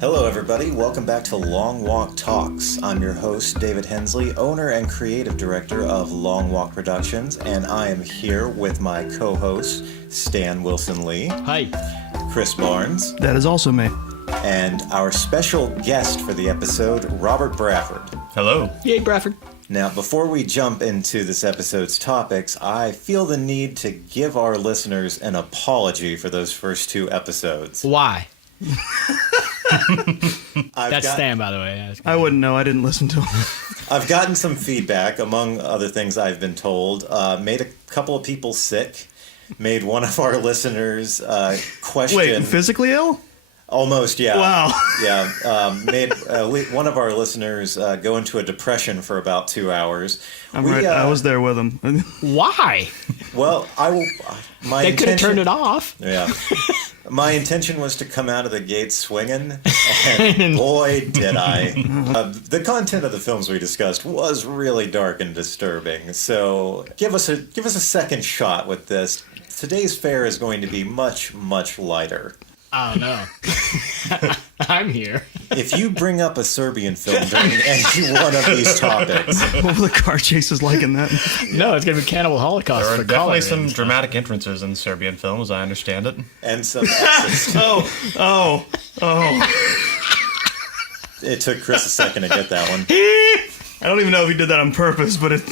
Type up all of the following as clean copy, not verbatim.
Hello, everybody. Welcome back to Long Walk Talks. I'm your host, David Hensley, owner and creative director of Long Walk Productions, and I am here with my co-host, Stan Wilson Lee. Hi. Chris Barnes. That is also me. And our special guest for the episode, Robert Brafford. Hello. Yay, Brafford. Now, before we jump into this episode's topics, I feel the need to give our listeners an apology for those first two episodes. Why? That's Stan, by the way. I wouldn't know. I didn't listen to him. I've gotten some feedback, among other things I've been told. Made a couple of people sick. Made one of our listeners question... Wait, physically ill? Almost, yeah. Wow. Yeah. Made one of our listeners go into a depression for about 2 hours. I was there with him. Why? Well, They could have turned it off. Yeah. My intention was to come out of the gate swinging, and boy, did I. The content of the films we discussed was really dark and disturbing, so give us a second shot with this. Today's fare is going to be much, much lighter. Oh, no. I'm here. If you bring up a Serbian film during any one of these topics... What were the car chases like in that? No, it's going to be Cannibal Holocaust. There are definitely some dramatic entrances in Serbian films, I understand it. And some exits. Oh. It took Chris a second to get that one. I don't even know if he did that on purpose, but it...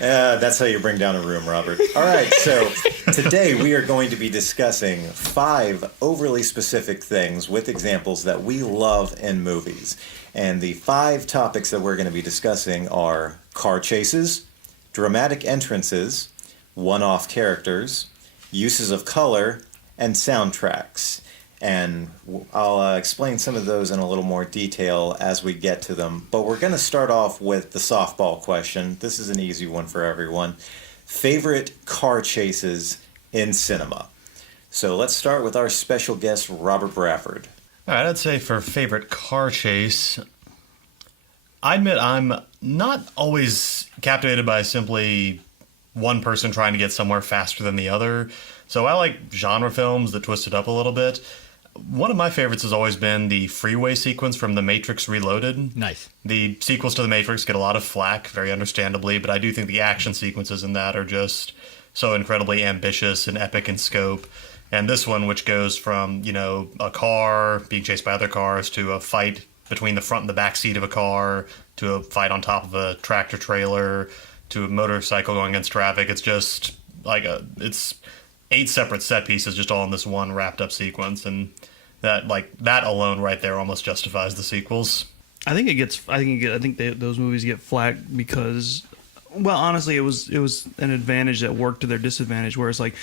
That's how you bring down a room, Robert. All right, so today we are going to be discussing 5 overly specific things with examples that we love in movies. And the 5 topics that we're going to be discussing are car chases, dramatic entrances, one-off characters, uses of color, and soundtracks. And I'll explain some of those in a little more detail as we get to them. But we're going to start off with the softball question. This is an easy one for everyone. Favorite car chases in cinema? So let's start with our special guest, Robert Brafford. All right, I'd say for favorite car chase, I admit I'm not always captivated by simply one person trying to get somewhere faster than the other. So I like genre films that twist it up a little bit. One of my favorites has always been the freeway sequence from The Matrix Reloaded. Nice. The sequels to The Matrix get a lot of flack, very understandably, but I do think the action sequences in that are just so incredibly ambitious and epic in scope. And this one, which goes from, a car being chased by other cars to a fight between the front and the back seat of a car to a fight on top of a tractor trailer to a motorcycle going against traffic. It's just it's 8 separate set pieces just all in this one wrapped up sequence, and that alone right there almost justifies the sequels. I think those movies get flack because, well, honestly, it was an advantage that worked to their disadvantage. Where it's like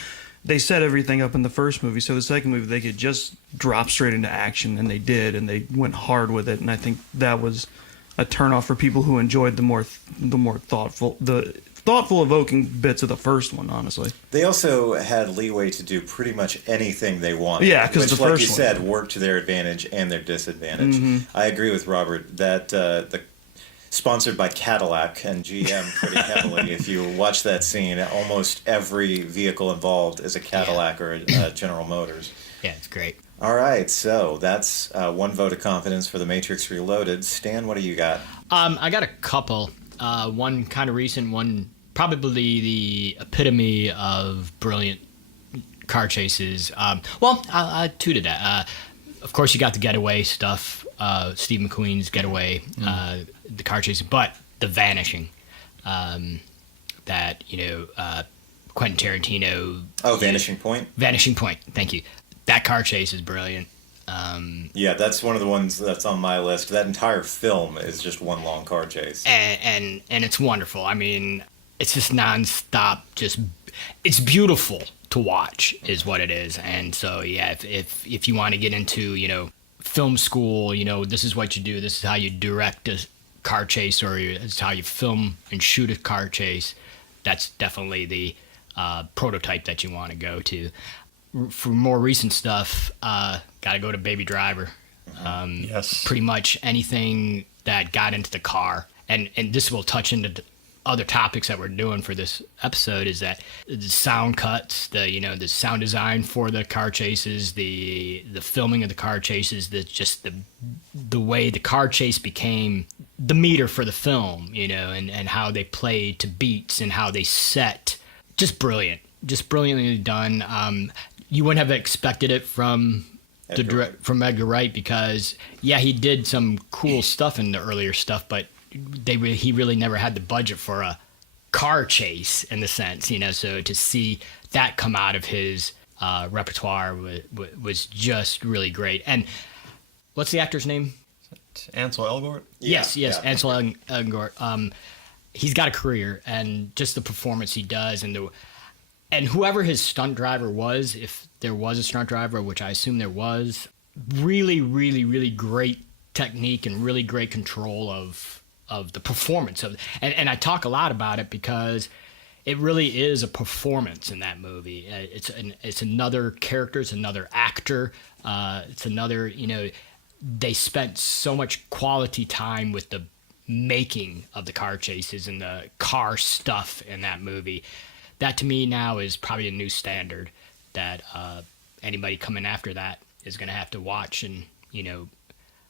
they set everything up in the first movie, so the second movie they could just drop straight into action, and they did, and they went hard with it. And I think that was a turnoff for people who enjoyed the more thoughtful evoking bits of the first one, honestly. They also had leeway to do pretty much anything they wanted. Yeah, because the first one, like you said, worked to their advantage and their disadvantage. Mm-hmm. I agree with Robert that sponsored by Cadillac and GM pretty heavily. If you watch that scene, almost every vehicle involved is a Cadillac or a General Motors. Yeah, it's great. All right, so that's 1 vote of confidence for The Matrix Reloaded. Stan, what do you got? I got a couple. One kind of recent, one probably the epitome of brilliant car chases. 2 to that. Of course, you got the Getaway stuff, Steve McQueen's Getaway, the car chase, but The Vanishing, Quentin Tarantino. Oh, Vanishing Point? Vanishing Point, thank you. That car chase is brilliant. Yeah, that's one of the ones that's on my list. That entire film is just one long car chase. And it's wonderful. I mean, it's just nonstop. It's beautiful to watch, is what it is. And so, yeah, if you want to get into film school, this is what you do. This is how you direct a car chase, or this is how you film and shoot a car chase. That's definitely the prototype that you want to go to. For more recent stuff, got to go to Baby Driver. Yes. Pretty much anything that got into the car, and this will touch into other topics that we're doing for this episode is that the sound cuts, the sound design for the car chases, the filming of the car chases, the way the car chase became the meter for the film, and how they played to beats and how they set. Just brilliant. Just brilliantly done. You wouldn't have expected it from Edgar Wright because, he did some cool stuff in the earlier stuff, but he really never had the budget for a car chase in the sense, so to see that come out of his repertoire was just really great. And what's the actor's name? Ansel Elgort? Yes, Ansel Elgort. He's got a career, and just the performance he does, and whoever his stunt driver was, if there was a stunt driver, which I assume there was, really, really, really great technique and really great control of the performance of, and I talk a lot about it because it really is a performance in that movie. It's another character, it's another actor, it's another, they spent so much quality time with the making of the car chases and the car stuff in that movie. That to me now is probably a new standard that anybody coming after that is going to have to watch, and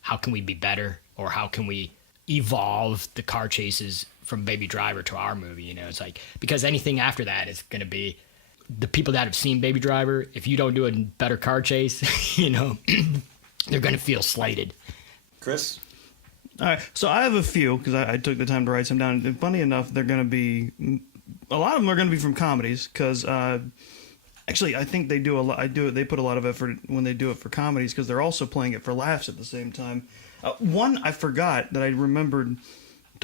how can we be better, or how can we evolve the car chases from Baby Driver to our movie? It's like, because anything after that is going to be the people that have seen Baby Driver. If you don't do a better car chase, they're going to feel slighted. Chris? All right, so I have a few because I took the time to write some down. And funny enough, they're going to be a lot of them are going to be from comedies because actually I think they do a lot. They put a lot of effort when they do it for comedies because they're also playing it for laughs at the same time. One I forgot that I remembered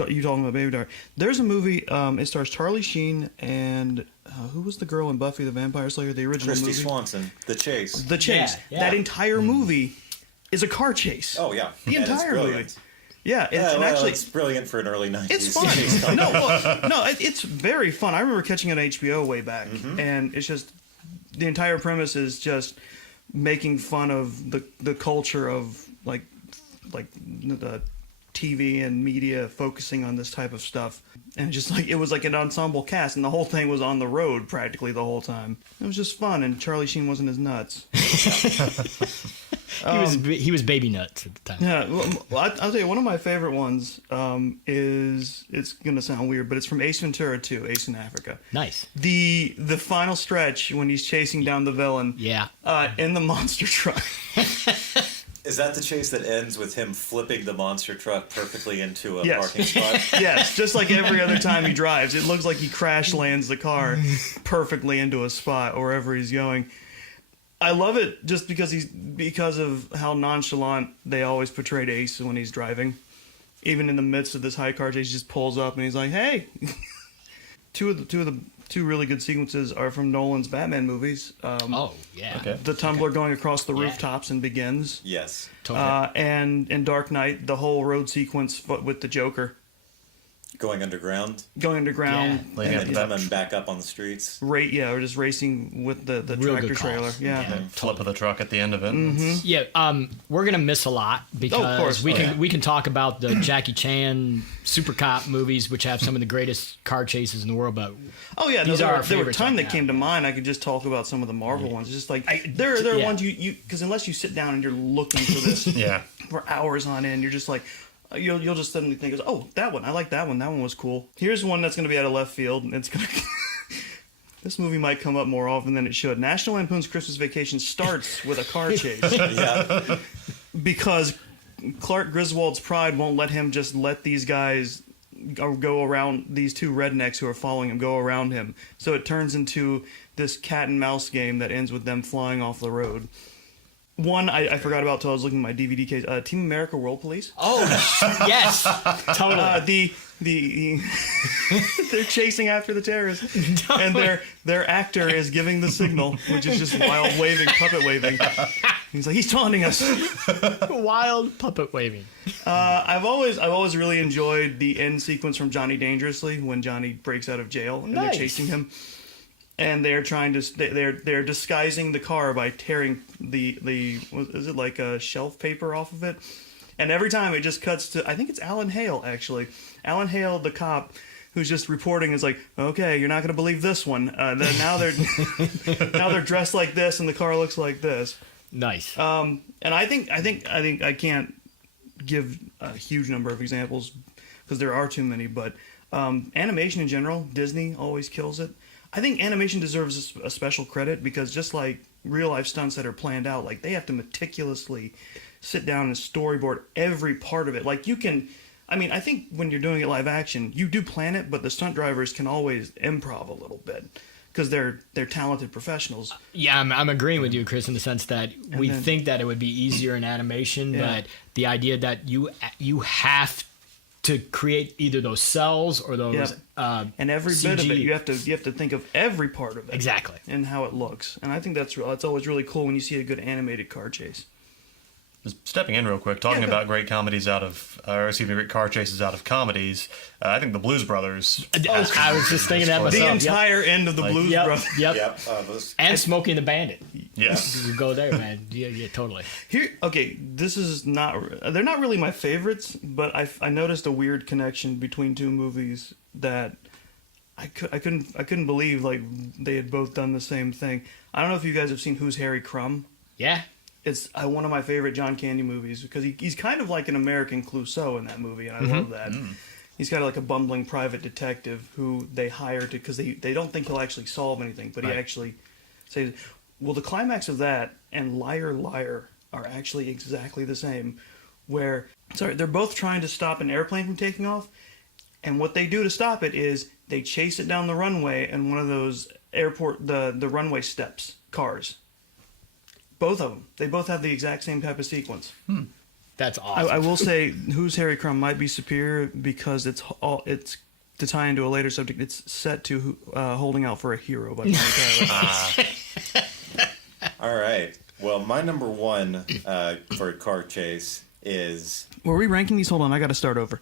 you talking about Baby Driver. There's a movie. It stars Charlie Sheen and who was the girl in Buffy the Vampire Slayer? The original Christy movie. Swanson. The Chase. The Chase. Yeah. That entire movie is a car chase. Oh yeah. The entire movie. Yeah, actually, it's brilliant for an early 90s. It's fun. It's very fun. I remember catching it on HBO way back, and it's just the entire premise is just making fun of the culture of like the TV and media focusing on this type of stuff, and just like it was like an ensemble cast, and the whole thing was on the road practically the whole time. It was just fun, and Charlie Sheen wasn't as nuts. He was baby nuts at the time. Yeah, well, I'll tell you, one of my favorite ones is, it's going to sound weird, but it's from Ace Ventura 2, Ace in Africa. Nice. The final stretch when he's chasing down the villain in the monster truck. Is that the chase that ends with him flipping the monster truck perfectly into a parking spot? Yes, just like every other time he drives. It looks like he crash lands the car perfectly into a spot or wherever he's going. I love it just because of how nonchalant they always portrayed Ace when he's driving. Even in the midst of this high car chase, he just pulls up and he's like, "Hey." Two really good sequences are from Nolan's Batman movies. Okay. The tumbler going across the rooftops and Begins. Yes. Totally. And in Dark Knight, the whole road sequence with the Joker. Going underground. And And then coming back up on the streets. Or just racing with the tractor trailer. Yeah. And flip of the truck at the end of it. Yeah, we're gonna miss a lot because of course. we can talk about the Jackie Chan Super Cop movies, which have some of the greatest car chases in the world. But these are our there were favorites time right that now. came to mind. I could just talk about some of the Marvel ones. Just like there are ones you because unless you sit down and you're looking for this for hours on end, you're just like. You'll just suddenly think, "Oh, that one! I like that one. That one was cool." Here's one that's going to be out of left field, and it's going to. This movie might come up more often than it should. National Lampoon's Christmas Vacation starts with a car chase. Yeah. Because Clark Griswold's pride won't let him just let these guys go around, these two rednecks who are following him go around him. So it turns into this cat and mouse game that ends with them flying off the road. One I forgot about till I was looking at my DVD case. Team America World Police. Oh, yes, totally. They're chasing after the terrorists, and their actor is giving the signal, which is just wild puppet waving. He's like, he's taunting us. Wild puppet waving. I've always really enjoyed the end sequence from Johnny Dangerously when Johnny breaks out of jail and they're chasing him. And they're trying to they're disguising the car by tearing the is it like a shelf paper off of it, and every time it just cuts to I think it's Alan Hale actually. Alan Hale, the cop who's just reporting is like, okay, you're not going to believe this one. Now they're dressed like this and the car looks like this. Nice. And I think I can't give a huge number of examples because there are too many, but animation in general, Disney always kills it. I think animation deserves a special credit because just like real life stunts that are planned out, like they have to meticulously sit down and storyboard every part of it. Like you can, I mean, I think when you're doing it live action, you do plan it, but the stunt drivers can always improv a little bit because they're talented professionals. Yeah, I'm agreeing with you, Chris, in the sense that we think that it would be easier in animation, but the idea that you have to create either those cells or those and every CG. bit of it you have to think of every part of it Exactly. and how it looks, and I think that's always really cool when you see a good animated car chase. Just stepping in real quick, talking about great comedies great car chases out of comedies. I think the Blues Brothers. I was just thinking that myself. The entire end of the Blues Brothers. Yep. And Smokey and the Bandit. Yes. You go there, man. Yeah, totally. This is not. They're not really my favorites, but I noticed a weird connection between two movies that I couldn't believe like they had both done the same thing. I don't know if you guys have seen Who's Harry Crumb. Yeah. It's one of my favorite John Candy movies because he's kind of like an American Clouseau in that movie, and I love that. He's kind of like a bumbling private detective who they hire to because they don't think he'll actually solve anything, but he actually says, well, the climax of that and Liar Liar are actually exactly the same, where they're both trying to stop an airplane from taking off, and what they do to stop it is they chase it down the runway in one of those the runway steps cars. Both of them. They both have the exact same type of sequence. That's awesome. I will say, Who's Harry Crumb might be superior because it's to tie into a later subject. It's set to "Holding Out for a Hero" by Bonnie Tyler. All right. Well, my number one for a car chase is. Were we ranking these? Hold on, I got to start over.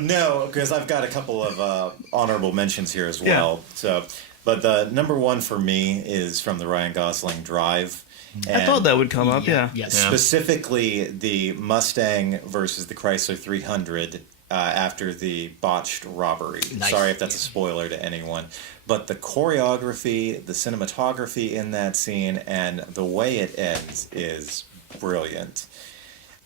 No, because I've got a couple of honorable mentions here as well. Yeah. So, but the number one for me is from the Ryan Gosling Drive. I thought that would come up, yeah. Yes. Specifically, the Mustang versus the Chrysler 300 after the botched robbery. Nice. Sorry if that's a spoiler to anyone. But the choreography, the cinematography in that scene, and the way it ends is brilliant.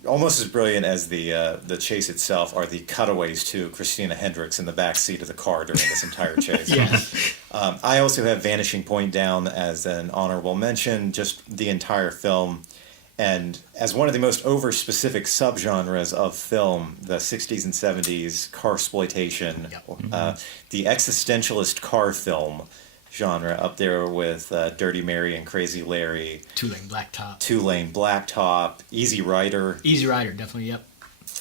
Almost as brilliant as the chase itself are the cutaways to Christina Hendricks in the back seat of the car during this entire chase. I also have Vanishing Point down as an honorable mention, just the entire film. And as one of the most over-specific subgenres of film, the 60s and 70s car-sploitation, the existentialist car film genre up there with Dirty Mary and Crazy Larry. Two-Lane Blacktop. Two-Lane Blacktop. Easy Rider. Easy Rider, definitely, yep.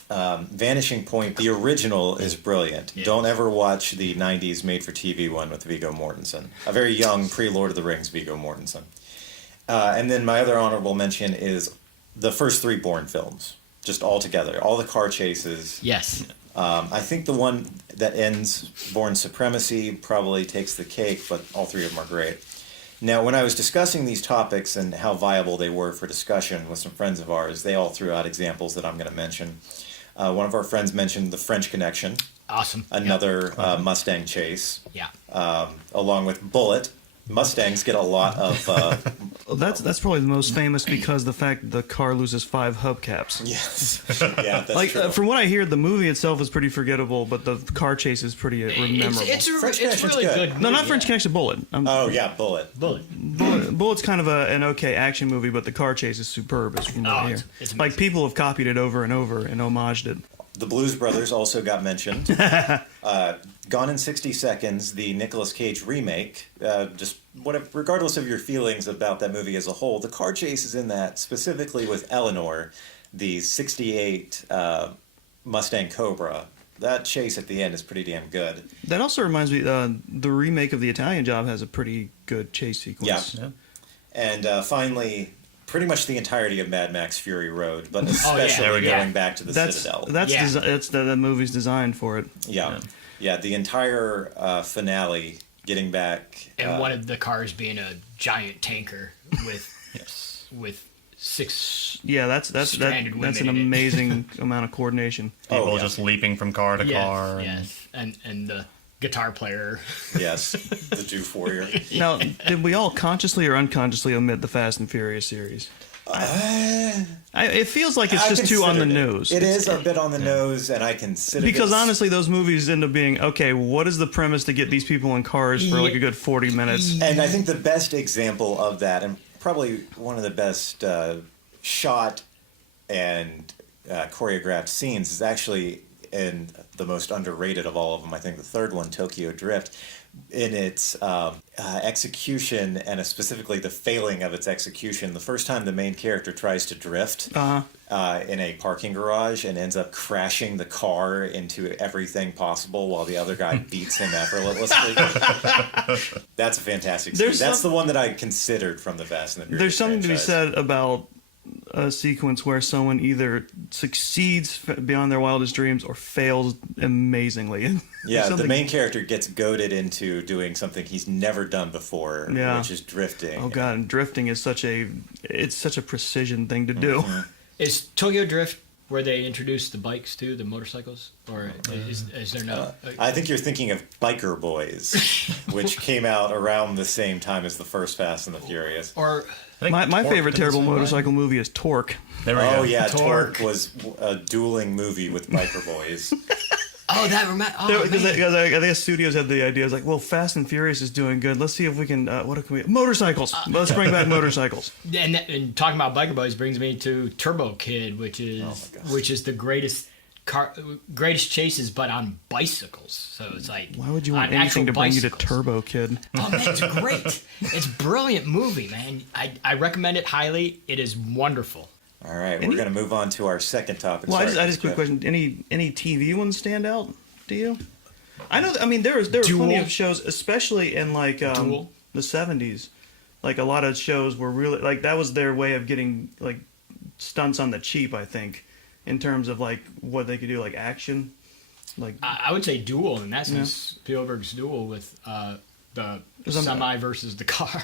Vanishing Point, the original is brilliant. Yeah. Don't ever watch the 90s made-for-TV one with Viggo Mortensen. A very young, pre-Lord of the Rings Viggo Mortensen. And then my other honorable mention is the first three Bourne films, just all together. All the car chases. Yes. I think the one that ends Bourne Supremacy probably takes the cake, but all three of them are great. Now, when I was discussing these topics and how viable they were for discussion with some friends of ours, they all threw out examples that I'm going to mention. One of our friends mentioned The French Connection. Awesome. Another Mustang chase. Yeah. Along with Bullet. Mustangs get a lot of... That's probably the most famous because the fact the car loses 5 hubcaps. Yes. Yeah, that's like, true. From what I hear, the movie itself is pretty forgettable, but the car chase is pretty memorable. It's Connection's really good. good. No, not French Connection, Bullet. Bullet. Bullet's kind of an okay action movie, but the car chase is superb, as from what I hear. It's like, people have copied it over and over and homaged it. The Blues Brothers also got mentioned. Gone in 60 Seconds, the Nicolas Cage remake, regardless of your feelings about that movie as a whole, the car chases in that, specifically with Eleanor, the 68 Mustang Cobra, that chase at the end is pretty damn good. That also reminds me, the remake of The Italian Job has a pretty good chase sequence. Yeah. And finally, pretty much the entirety of Mad Max Fury Road, but especially going back to the Citadel. That's the movie's designed for it. Yeah, the entire finale getting back. And one of the cars being a giant tanker with with 6 that's an amazing amount of coordination. People just leaping from car to car. Yes. And guitar player. Yes, the Doof Warrior. Now, did we all consciously or unconsciously omit the Fast and Furious series? It feels like it's I just too on the considered it. nose. It is a bit on the nose, and I consider Because this- honestly, those movies end up being, okay, what is the premise to get these people in cars for like a good 40 minutes? And I think the best example of that, and probably one of the best shot and choreographed scenes, is actually in the most underrated of all of them. I think the third one, Tokyo Drift, in its execution, and specifically the failing of its execution. The first time the main character tries to drift in a parking garage and ends up crashing the car into everything possible while the other guy beats him effortlessly. That's a fantastic scene. That's the one that I considered from the Fast and the Furious There's something to be franchise. said about a sequence where someone either succeeds beyond their wildest dreams or fails amazingly. Yeah, the Something- main character gets goaded into doing something he's never done before, Yeah. which is drifting. Oh god, and drifting is such a precision thing to do. Mm-hmm. Is Tokyo Drift where they introduced the bikes too, the motorcycles, or is there no? I think you're thinking of Biker Boys, which came out around the same time as the first Fast and the Furious. Or I think My Torque favorite did terrible this one, right? motorcycle movie is Torque. There we Oh go. yeah, Torque. Torque was a dueling movie with Biker Boys. Because I think studios had the idea. It's like, well, Fast and Furious is doing good. Let's see if we can. What can we? Motorcycles. Let's bring back motorcycles. and talking about Biker Boys brings me to Turbo Kid, which is the greatest chases, but on bicycles. So it's like, Why would you want on anything to actual bring you to bicycles. Turbo Kid? Oh man, it's great. It's a brilliant movie, man. I recommend it highly. It is wonderful. All right, we're going to move on to our second topic. Well, Sorry, I just quick Jeff. question. Any TV ones stand out to you? I know. I mean, there were plenty of shows, especially in like Duel? the 70s. Like a lot of shows were really like that was their way of getting like stunts on the cheap. I think, in terms of like what they could do, like action. Like I would say Duel, in that sense, Spielberg's Duel with the semi versus the car.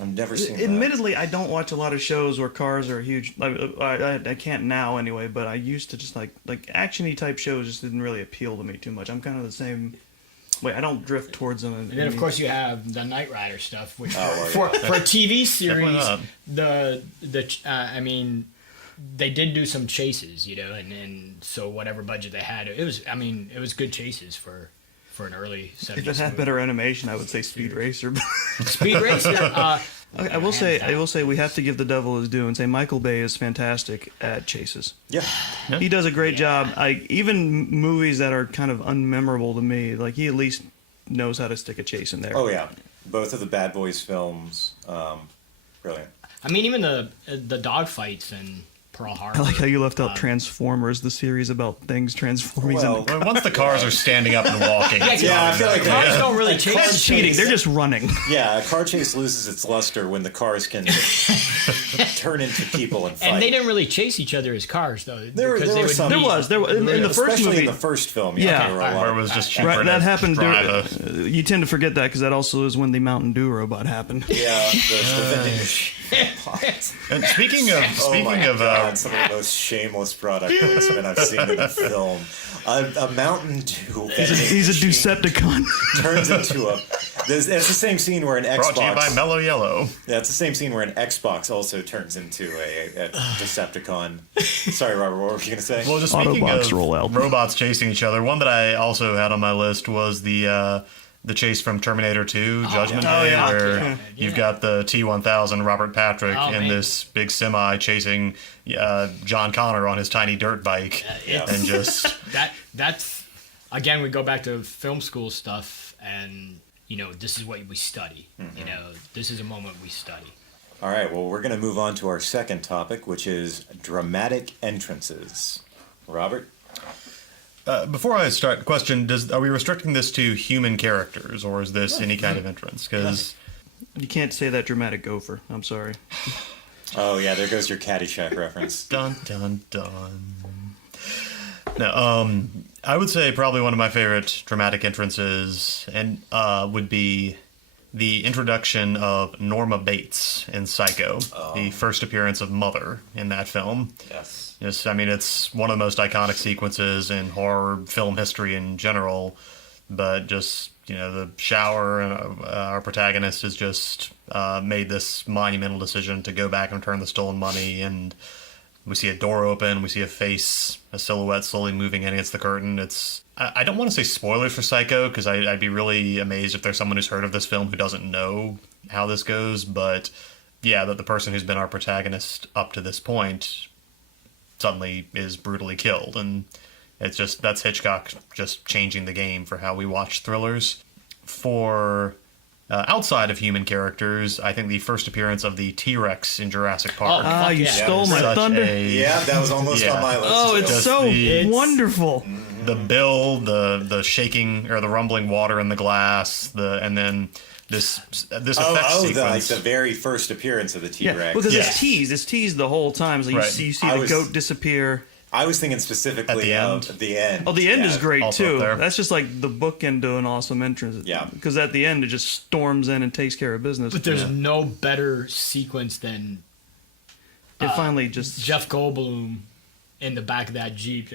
I've never seen that. admittedly, I don't watch a lot of shows where cars are huge. I can't now anyway, but I used to just like action-y type shows just didn't really appeal to me too much. I'm kind of the same. Wait, I don't drift towards them. And then, of course, you have the Knight Rider stuff, which well, for a TV series, Definitely I mean, they did do some chases, you know, and so whatever budget they had, it was good chases for an early 70s if it had movie. better animation, I would say Speed Racer. Speed Racer. Okay, I will say we have to give the devil his due and say Michael Bay is fantastic at chases. Yeah. He does a great job. Even movies that are kind of unmemorable to me, like he at least knows how to stick a chase in there. Oh yeah, both of the Bad Boys films, brilliant. I mean, even the dog fights and Pearl Harbor. I like how you left out Transformers, the series about things transforming. Well, Well, once the cars are standing up and walking. Yeah, I feel like cars don't really chase. That's cheating. They're just running. Yeah, a car chase loses its luster when the cars can turn into people and fight. And they didn't really chase each other as cars, though. There because they were would some- meet- There was in the first especially movie. in the first film. Yeah. there were a lot Where it of- was just cheaper Right, that to happened. drive You tend to forget that because that also is when the Mountain Dew robot happened. Yeah, the vending machine. And speaking of Oh my of God, some of the most shameless product placement I've seen in a film. A Mountain Dew vending He's a machine Decepticon. turns into a. It's the same scene where an brought to you by Xbox. Mellow Yellow. Yeah, it's the same scene where an Xbox also turns into a Decepticon. Sorry, Robert, what were you going to say? Well, just speaking Autobots of roll out. robots chasing each other, one that I also had on my list was the chase from Terminator 2, Judgment yeah. Day, Oh, yeah. where Yeah. you've got the T-1000 Robert Patrick Oh, in man. this big semi chasing John Connor on his tiny dirt bike, it's- and just that's again, we go back to film school stuff, and you know, this is what we study. You know, this is a moment we study. All right, well, we're going to move on to our second topic, which is dramatic entrances. Robert? Before I start, question: are we restricting this to human characters, or is this any kind of entrance? Because You can't say that dramatic gopher. I'm sorry. Oh, yeah, there goes your Caddyshack reference. dun dun dun. No, I would say probably one of my favorite dramatic entrances, and would be the introduction of Norma Bates in Psycho, the first appearance of Mother in that film. Yes. Yes, I mean it's one of the most iconic sequences in horror film history in general. but just, the shower, and our protagonist has just made this monumental decision to go back and return the stolen money, and we see a door open, we see a silhouette slowly moving in against the curtain. I don't want to say spoilers for Psycho, because I'd be really amazed if there's someone who's heard of this film who doesn't know how this goes, but yeah, that the person who's been our protagonist up to this point suddenly is brutally killed, and that's Hitchcock just changing the game for how we watch thrillers. For outside of human characters, I think the first appearance of the T-Rex in Jurassic Park. Ah, you stole my thunder. Yeah, that was almost on my list. Oh, too. it's so wonderful. The bill, the shaking or the rumbling water in the glass, and then this effect sequence. The very first appearance of the T-Rex. Yeah, because it's teased the whole time. So you see the goat disappear. I was thinking specifically of the end. Oh, the end is great also too. That's just like the bookend to an awesome entrance. Yeah. Because at the end it just storms in and takes care of business. But there's no better sequence than it finally just Jeff Goldblum in the back of that Jeep.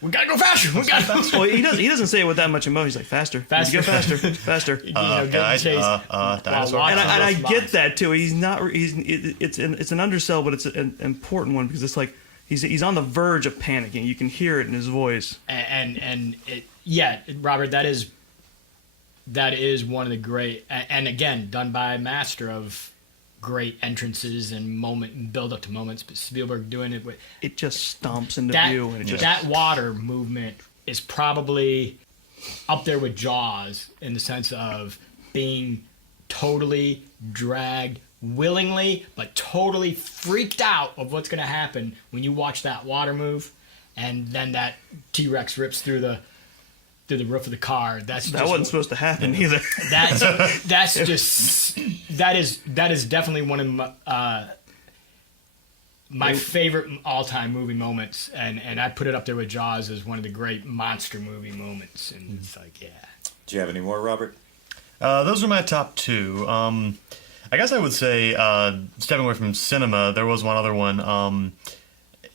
We gotta go faster. We gotta go faster. Well, he doesn't say it with that much emotion. He's like, faster. Faster. You go faster. Faster. Guys, dinosaur. And I get that too. It's an undersell, but it's an important one because it's like he's on the verge of panicking. You can hear it in his voice. Robert, that is one of the great, and again done by a master of great entrances and build up to moments. But Spielberg doing it with it just stomps into view, and that water movement is probably up there with Jaws in the sense of being totally dragged willingly, but totally freaked out of what's going to happen when you watch that water move, and then that T-Rex rips through the roof of the car. That wasn't supposed to happen either. That is definitely one of my favorite all-time movie moments, and I put it up there with Jaws as one of the great monster movie moments. And it's like, yeah. Do you have any more, Robert? Those are my top two. I guess I would say, stepping away from cinema, there was one other one.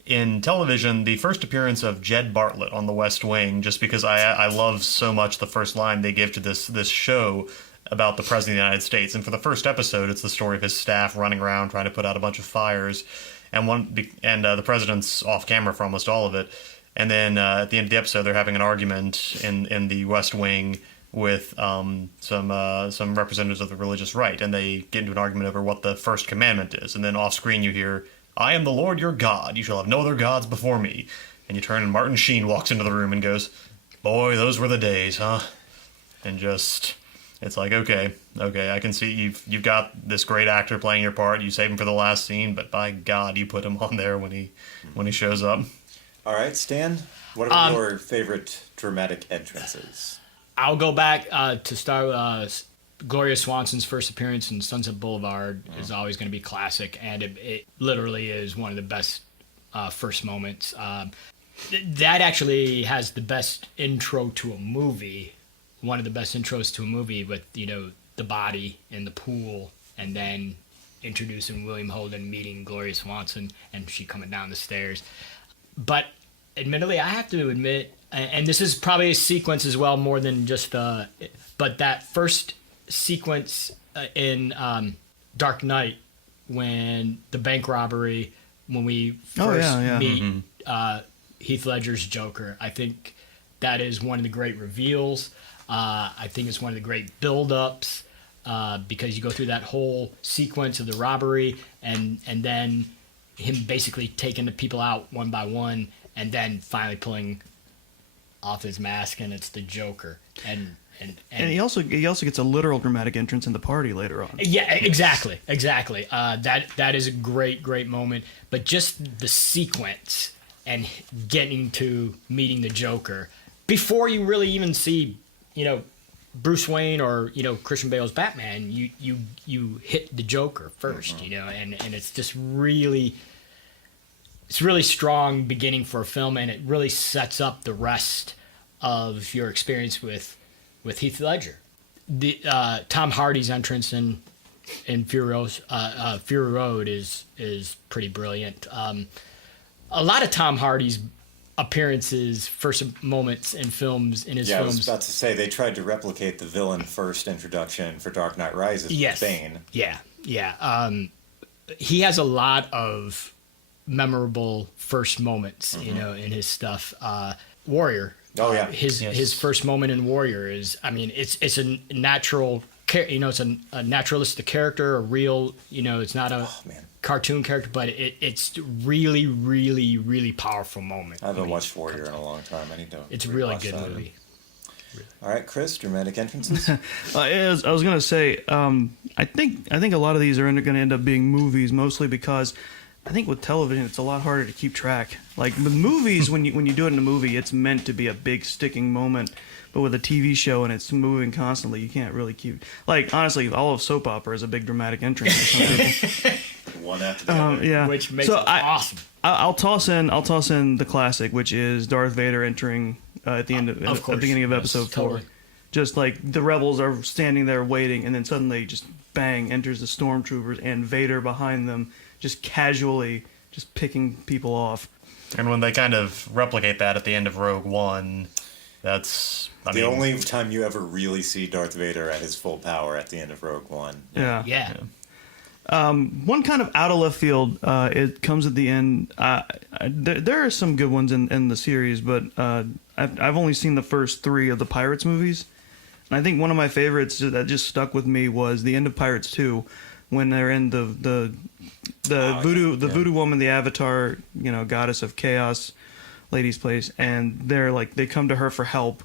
In television, the first appearance of Jed Bartlett on The West Wing, just because I love so much the first line they give to this show about the President of the United States. And for the first episode, it's the story of his staff running around trying to put out a bunch of fires. And the President's off camera for almost all of it. And then at the end of the episode, they're having an argument in the West Wing with some representatives of the religious right, and they get into an argument over what the first commandment is. And then off screen you hear, "I am the Lord your God. You shall have no other gods before me." And you turn and Martin Sheen walks into the room and goes, "Boy, those were the days, huh?" And just, it's like, okay, I can see you've got this great actor playing your part. You save him for the last scene, but by God, you put him on there when he shows up. All right, Stan, what are your favorite dramatic entrances? I'll go back to start. Gloria Swanson's first appearance in Sunset Boulevard is always going to be classic, and it literally is one of the best first moments. That actually has the best intro to a movie, one of the best intros to a movie with, the body in the pool, and then introducing William Holden, meeting Gloria Swanson, and she coming down the stairs. But admittedly, I have to admit, and this is probably a sequence as well, more than just but that first sequence in Dark Knight, when the bank robbery, when we first meet Heath Ledger's Joker, I think that is one of the great reveals. I think it's one of the great build-ups because you go through that whole sequence of the robbery and then him basically taking the people out one by one and then finally pulling off his mask, and it's the Joker. And he also gets a literal dramatic entrance in the party later on. Yeah, exactly. That is a great moment. But just the sequence and getting to meeting the Joker before you really even see, Bruce Wayne or Christian Bale's Batman, you hit the Joker first, and it's just really. It's really strong beginning for a film, and it really sets up the rest of your experience with Heath Ledger. The Tom Hardy's entrance in Fury Road is pretty brilliant. A lot of Tom Hardy's appearances, first moments in films in his Yeah, I films. was about to say they tried to replicate the villain first introduction for Dark Knight Rises Yes. with Bane. Yeah. He has a lot of memorable first moments, you know, in his stuff. Warrior. Oh, yeah. His first moment in Warrior is, I mean, it's a natural, it's a naturalistic character, a real, it's not a cartoon character, but it's really, really, really powerful moment. I haven't watched Warrior in a long time. I need to. It's a really rewatch good that. movie. All right, Chris, dramatic entrances. I was gonna say, I think a lot of these are going to end up being movies, mostly because I think with television it's a lot harder to keep track. Like with movies, when you do it in a movie, it's meant to be a big sticking moment. But with a TV show and it's moving constantly, you can't really keep. Like honestly, all of soap opera is a big dramatic entrance for some people. One after the other. Yeah, Which makes it awesome. I'll toss in the classic, which is Darth Vader entering at the end of at the beginning of episode 4. Totally. Just like the rebels are standing there waiting, and then suddenly just bang enters the stormtroopers and Vader behind them, just casually just picking people off. And when they kind of replicate that at the end of Rogue One, that's The only time you ever really see Darth Vader at his full power at the end of Rogue One. Yeah. One kind of out of left field, it comes at the end. There are some good ones in the series, but I've only seen the first 3 of the Pirates movies. And I think one of my favorites that just stuck with me was the end of Pirates 2, when they're in the voodoo woman, the Avatar, goddess of chaos, lady's place, and they come to her for help.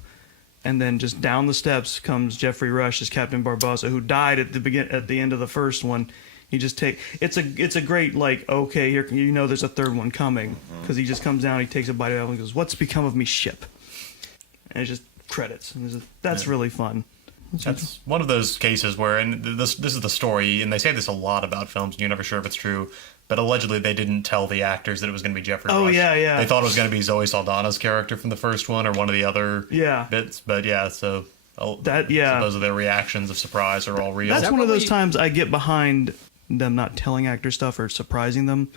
And then just down the steps comes Jeffrey Rush as Captain Barbossa, who died at the end of the first one. You just it's a great okay, here there's a third one coming, because he just comes down, he takes a bite of apple and goes, "What's become of me, ship?" And it's just credits, and that's really fun. That's one of those cases where, and this is the story, and they say this a lot about films, and you're never sure if it's true, but allegedly they didn't tell the actors that it was going to be Jeffrey Rush. Oh, yeah. They thought it was going to be Zoe Saldana's character from the first one, or one of the other bits, but so those are their reactions of surprise are all real. That's one of those times I get behind them not telling actors stuff or surprising them.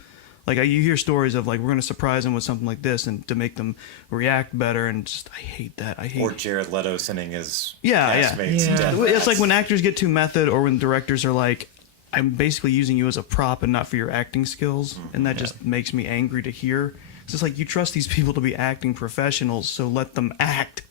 Like you hear stories of we're going to surprise them with something like this and to make them react better, and I hate that. Or Jared Leto sending his castmates. It's like when actors get too method, or when directors are like, "I'm basically using you as a prop and not for your acting skills," and that just makes me angry to hear. It's just like, you trust these people to be acting professionals, so let them act.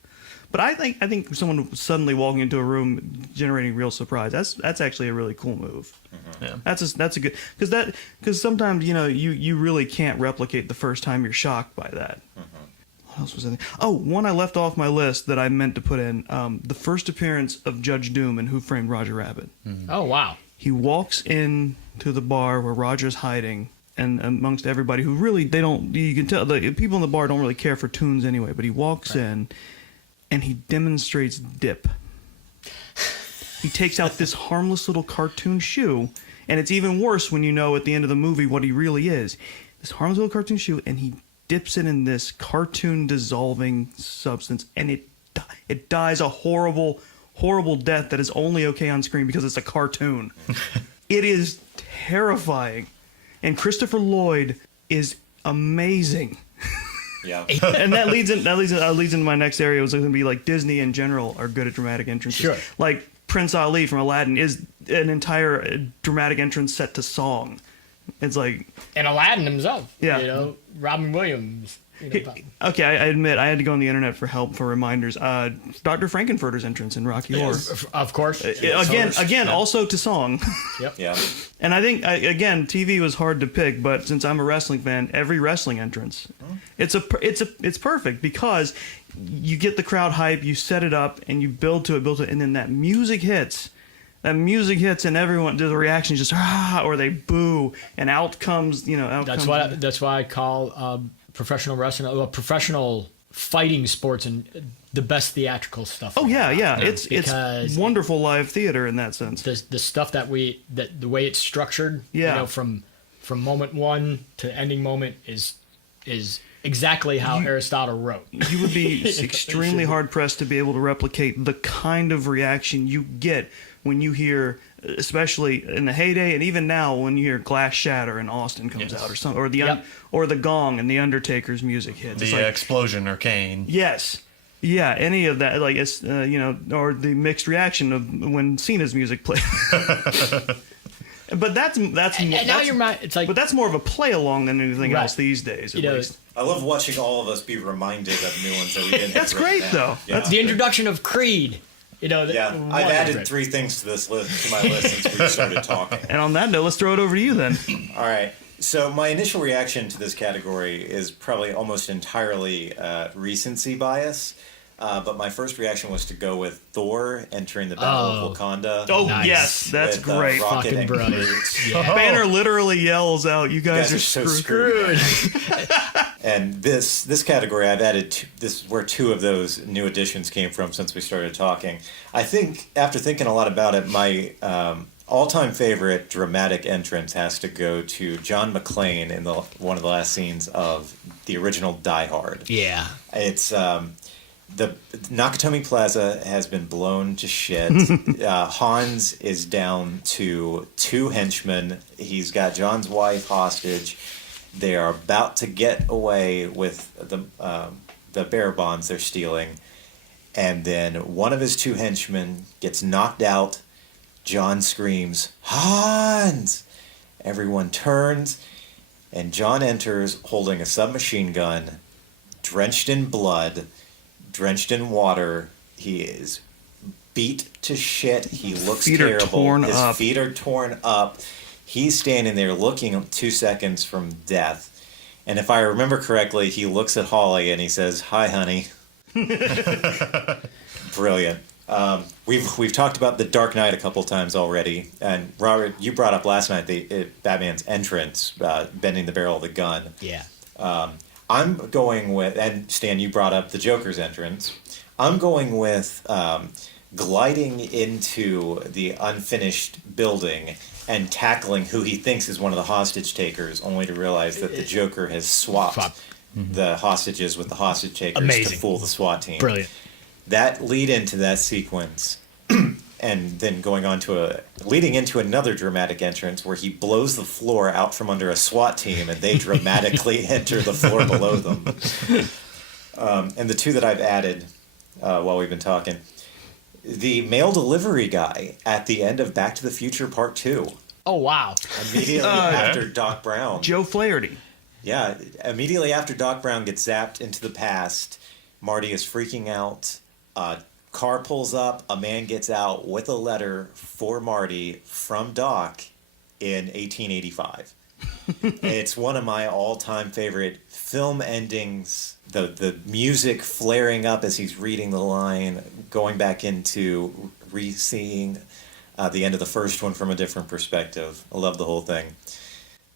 But I think someone suddenly walking into a room generating real surprise, that's actually a really cool move. Yeah. That's a good, because sometimes you really can't replicate the first time you're shocked by that. What else was I thinking? Oh, one I left off my list that I meant to put in, the first appearance of Judge Doom in Who Framed Roger Rabbit. Oh, wow. He walks in to the bar where Roger's hiding, and amongst everybody who really you can tell the people in the bar don't really care for tunes anyway, but he walks in and he demonstrates dip. He takes out this harmless little cartoon shoe, and it's even worse when you know at the end of the movie what he really is. This harmless little cartoon shoe, and he dips it in this cartoon dissolving substance, and it dies a horrible, horrible death that is only okay on screen because it's a cartoon. It is terrifying, and Christopher Lloyd is amazing. Yeah. And that leads into my next area. It was going to be Disney in general are good at dramatic entrances. Sure. Like Prince Ali from Aladdin is an entire dramatic entrance set to song. It's like, And Aladdin himself. Yeah. Robin Williams. okay, I admit I had to go on the internet for help, for reminders. Dr. Frankenfurter's entrance in Rocky Horror. Of course. Again, also to song. Yep. Yeah. And I think again, TV was hard to pick, but since I'm a wrestling fan, every wrestling entrance, it's perfect, because you get the crowd hype, you set it up, and you build to it, and then that music hits. And everyone, the reaction is just or they boo, and out comes That's why I call professional wrestling, professional fighting sports, and the best theatrical stuff. Oh yeah. It's Because wonderful live theater in that sense. the stuff that the way it's structured, from moment one to ending moment is exactly how Aristotle wrote. You would be extremely hard pressed to be able to replicate the kind of reaction you get when you hear especially in the heyday, and even now when you hear Glass Shatter in Austin comes Yes. out, or something, or Yep. or the gong and the Undertaker's music hits. It's The like, explosion or Kane. yes, yeah, any of that, like it's or the mixed reaction of when Cena's music plays. But that's And now your mind, it's like, but that's more of a play along than anything Right. else these days, at you know, least. I love watching all of us be reminded of new ones that we didn't. That's have written great, down. though. Yeah. That's the introduction of Creed. You know, Yeah, I've added 3 things to this list, to my list, since we started talking. And on that note, let's throw it over to you then. All right. So my initial reaction to this category is probably almost entirely recency bias. But my first reaction was to go with Thor entering the Battle of Wakanda. Oh, Nice. yes, that's with, great. Rocket Fucking and brilliant. Groot. Yeah. Banner literally yells out, "You guys, You are guys are so screwed." screwed. And this category, I've added this is where 2 of those new additions came from since we started talking. I think after thinking a lot about it, my all-time favorite dramatic entrance has to go to John McClane in one of the last scenes of the original Die Hard. Yeah. It's the Nakatomi Plaza has been blown to shit. Hans is down to 2 henchmen. He's got John's wife hostage. They are about to get away with the bearer bonds they're stealing, and then one of his 2 henchmen gets knocked out. John screams, "Hans!" Everyone turns, and John enters holding a submachine gun, drenched in blood, drenched in water. He is beat to shit. He looks Feet are terrible. torn His up. feet are torn up. He's standing there looking 2 seconds from death. And if I remember correctly, he looks at Holly and he says, "Hi, honey." Brilliant. We've talked about The Dark Knight a couple times already. And Robert, you brought up last night Batman's entrance, bending the barrel of the gun. Yeah. I'm going with, and Stan, you brought up the Joker's entrance. I'm going with gliding into the unfinished building and tackling who he thinks is one of the hostage takers, only to realize that the Joker has swapped the hostages with the hostage takers to Amazing. fool the SWAT team. Brilliant. That lead into that sequence, and then going on to leading into another dramatic entrance where he blows the floor out from under a SWAT team, and they dramatically enter the floor below them. And the 2 that I've added while we've been talking, the mail delivery guy at the end of Back to the Future Part 2, Oh, wow. immediately after Doc Brown. Joe Flaherty. Yeah, immediately after Doc Brown gets zapped into the past, Marty is freaking out. Car pulls up, a man gets out with a letter for Marty from Doc in 1885. It's one of my all-time favorite film endings. The music flaring up as he's reading the line, going back into re-seeing the end of the first one from a different perspective. I love the whole thing.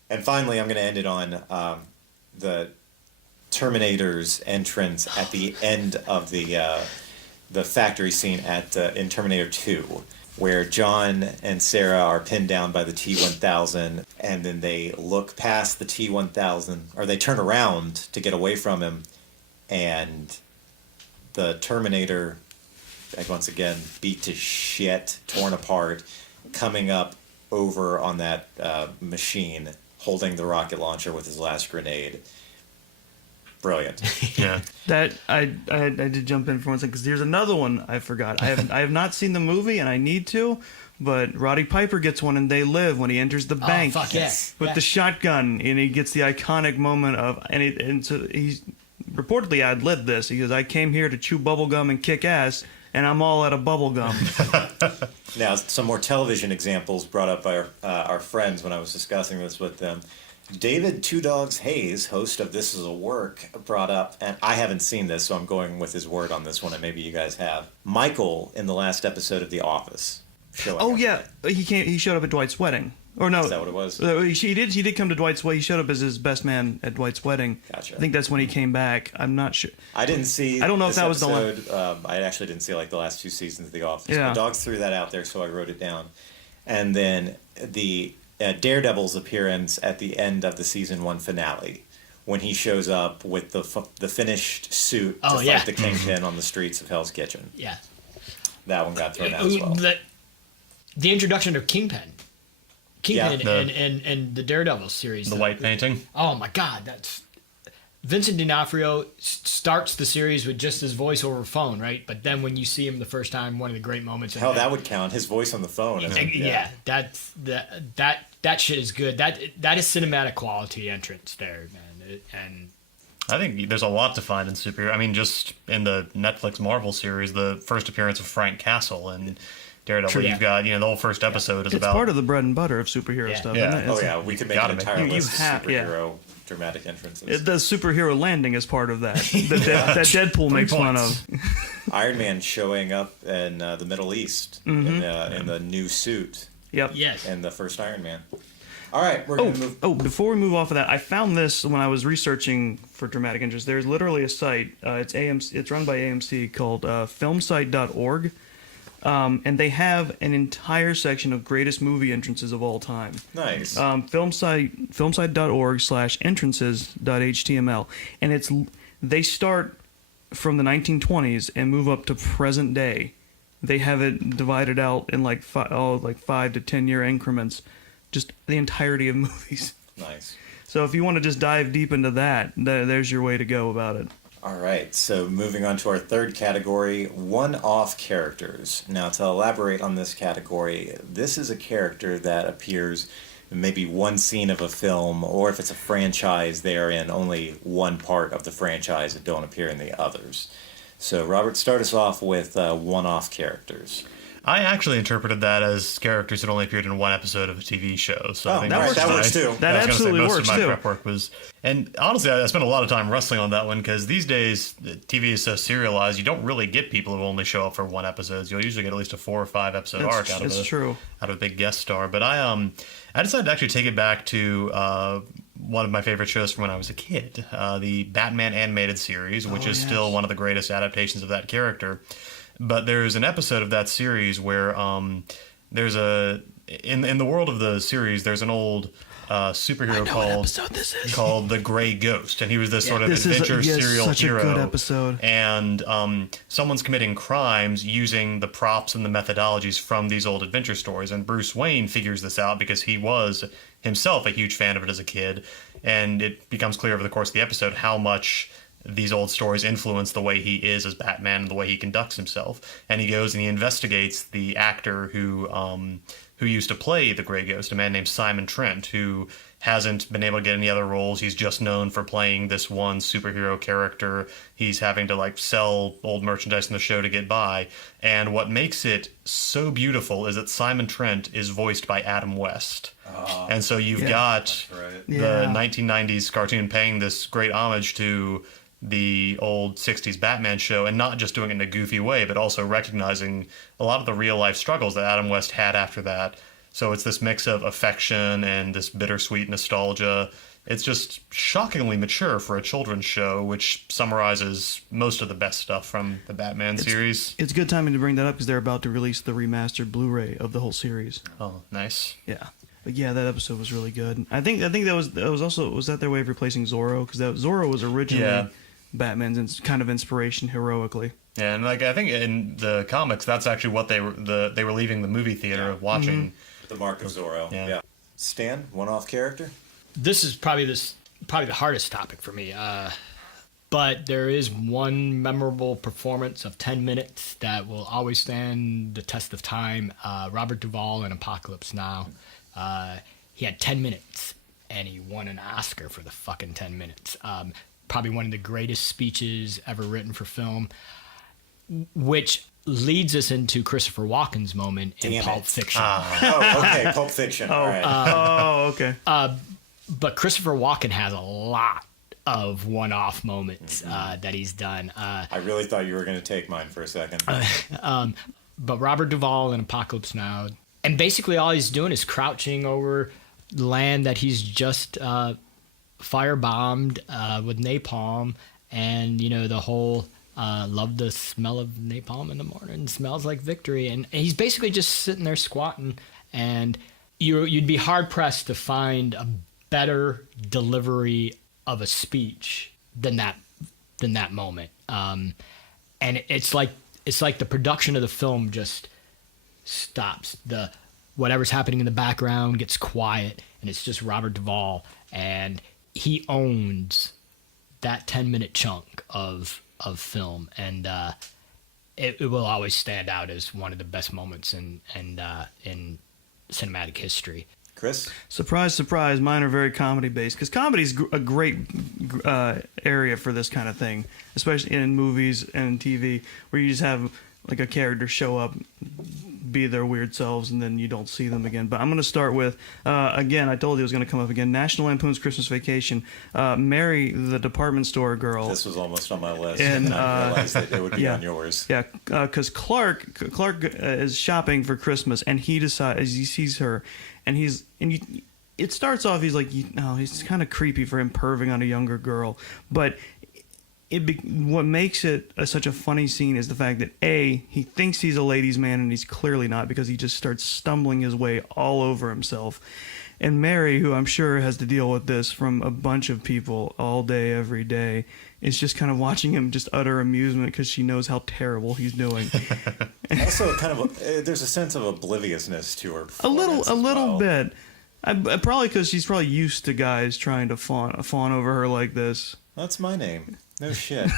And finally, I'm going to end it on the Terminator's entrance at the end of the factory scene in Terminator 2, where John and Sarah are pinned down by the T-1000, and then they look past the T-1000, or they turn around to get away from him, and the Terminator, once again, beat to shit, torn apart, coming up over on that machine, holding the rocket launcher with his last grenade. Brilliant. Yeah. That I did jump in for one second because there's another one I forgot. I have not seen the movie and I need to, but Roddy Piper gets one in They Live when he enters the bank fuck yes. with the shotgun, and he gets the iconic moment of and so he's reportedly ad-libbed this. He goes, "I came here to chew bubblegum and kick ass, and I'm all out of bubblegum." Now, some more television examples brought up by our friends when I was discussing this with them. David Two Dogs Hayes, host of This Is a Work, brought up, and I haven't seen this, so I'm going with his word on this one, and maybe you guys have. Michael in the last episode of The Office. Oh yeah, he showed up at Dwight's wedding. Or no, Is that what it was? He did come to Dwight's wedding. He showed up as his best man at Dwight's wedding. Gotcha. I think that's when he came back. I'm not sure. I didn't see. I don't know if this that was the one. episode. I actually didn't see like the last 2 seasons of The Office. Yeah. The dogs threw that out there, so I wrote it down. And then the Daredevil's appearance at the end of the season 1 finale, when he shows up with the finished suit to fight the Kingpin on the streets of Hell's Kitchen. Yeah. That one got thrown out as well. the introduction of Kingpin Yeah, and the Daredevil series. The white painting. Oh my God, that's Vincent D'Onofrio starts the series with just his voice over phone, right? But then when you see him the first time, one of the great moments. Hell, that would count. His voice on the phone. Yeah, that shit is good. That is cinematic quality entrance there, man. And I think there's a lot to find in superhero. I mean, just in the Netflix Marvel series, the first appearance of Frank Castle and Daredevil. True, yeah. You've got, the whole first episode is It's about. part of the bread and butter of superhero Yeah. stuff. Yeah. Isn't it? Oh It's- yeah, we could make gotta an make entire it. list of have- yeah. superhero dramatic entrances. The superhero landing is part of that. That Deadpool makes fun points. of. Iron Man showing up in the Middle East in the new suit Yep. yes, in the first Iron Man. All right, we're gonna move. Before we move off of that, I found this when I was researching for dramatic interest. There's literally a site. It's run by AMC called filmsite.org. And they have an entire section of greatest movie entrances of all time. Nice. Filmsite.org/entrances.html, and they start from the 1920s and move up to present day. They have it divided out in like 5 to 10 year increments, just the entirety of movies. Nice. So if you want to just dive deep into that, there's your way to go about it. All right, so moving on to our third category, one-off characters. Now, to elaborate on this category, this is a character that appears in maybe one scene of a film, or if it's a franchise, they are in only one part of the franchise and don't appear in the others. So, Robert, start us off with one-off characters. I actually interpreted that as characters that only appeared in one episode of a TV show. So I think that that's works too. That I was gonna say absolutely most works of my too. prep work was, and honestly, I spent a lot of time wrestling on that one because these days TV is so serialized. You don't really get people who only show up for one episode. You'll usually get at least a 4 or 5 episode arc out of a big guest star. But I decided to actually take it back to one of my favorite shows from when I was a kid, the Batman animated series, which is still one of the greatest adaptations of that character. But there's an episode of that series where there's in the world of the series there's an old superhero called the Gray Ghost, and he was this sort of adventure serial such hero. A good episode. And someone's committing crimes using the props and the methodologies from these old adventure stories, and Bruce Wayne figures this out because he was himself a huge fan of it as a kid, and it becomes clear over the course of the episode how much these old stories influence the way he is as Batman and the way he conducts himself. And he goes and he investigates the actor who used to play the Grey Ghost, a man named Simon Trent, who hasn't been able to get any other roles. He's just known for playing this one superhero character. He's having to sell old merchandise in the show to get by. And what makes it so beautiful is that Simon Trent is voiced by Adam West. And so you've got the 1990s cartoon paying this great homage to the old 60s Batman show, and not just doing it in a goofy way, but also recognizing a lot of the real life struggles that Adam West had after that. So it's this mix of affection and this bittersweet nostalgia. It's just shockingly mature for a children's show, which summarizes most of the best stuff from the Batman series. It's good timing to bring that up because they're about to release the remastered Blu-ray of the whole series. Oh, nice. Yeah. But yeah, that episode was really good. I think that was also was that their way of replacing Zorro, because Zorro was originally Batman's kind of inspiration heroically. Yeah, and I think in the comics, that's actually what they were leaving the movie theater of watching. The Mark of Zorro. Yeah. Stan, one-off character? this is probably the hardest topic for me. But there is one memorable performance of 10 minutes that will always stand the test of time. Robert Duvall in Apocalypse Now. He had 10 minutes, and he won an Oscar for the fucking 10 minutes. Probably one of the greatest speeches ever written for film, which leads us into Christopher Walken's moment in Pulp Fiction. Oh, okay, Pulp Fiction. All right. Okay. But Christopher Walken has a lot of one-off moments that he's done. I really thought you were going to take mine for a second. But Robert Duvall in Apocalypse Now, and basically all he's doing is crouching over land that he's just firebombed with napalm, and the whole love the smell of napalm in the morning, smells like victory, and he's basically just sitting there squatting, and you'd be hard pressed to find a better delivery of a speech than that moment. And it's like the production of the film just stops. The whatever's happening in the background gets quiet, and it's just Robert Duvall, and he owns that 10-minute chunk of film, and it will always stand out as one of the best moments in cinematic history. Chris? Surprise, surprise. Mine are very comedy based because comedy is a great area for this kind of thing, especially in movies and TV, where you just have like a character show up, be their weird selves, and then you don't see them again. But I'm going to start with, again, I told you it was going to come up again, National Lampoon's Christmas Vacation. Mary, the department store girl. This was almost on my list, And, I realized that it would be yeah. on yours. Yeah, because Clark is shopping for Christmas, and he decides, he sees her, and it starts off, he's like, he's kind of creepy for him perving on a younger girl, but what makes it such a funny scene is the fact that he thinks he's a ladies' man, and he's clearly not, because he just starts stumbling his way all over himself. And Mary, who I'm sure has to deal with this from a bunch of people all day, every day, is just kind of watching him just utter amusement because she knows how terrible he's doing. Also, there's a sense of obliviousness to her. A little bit. Probably because she's probably used to guys trying to fawn over her like this. That's my name. No shit.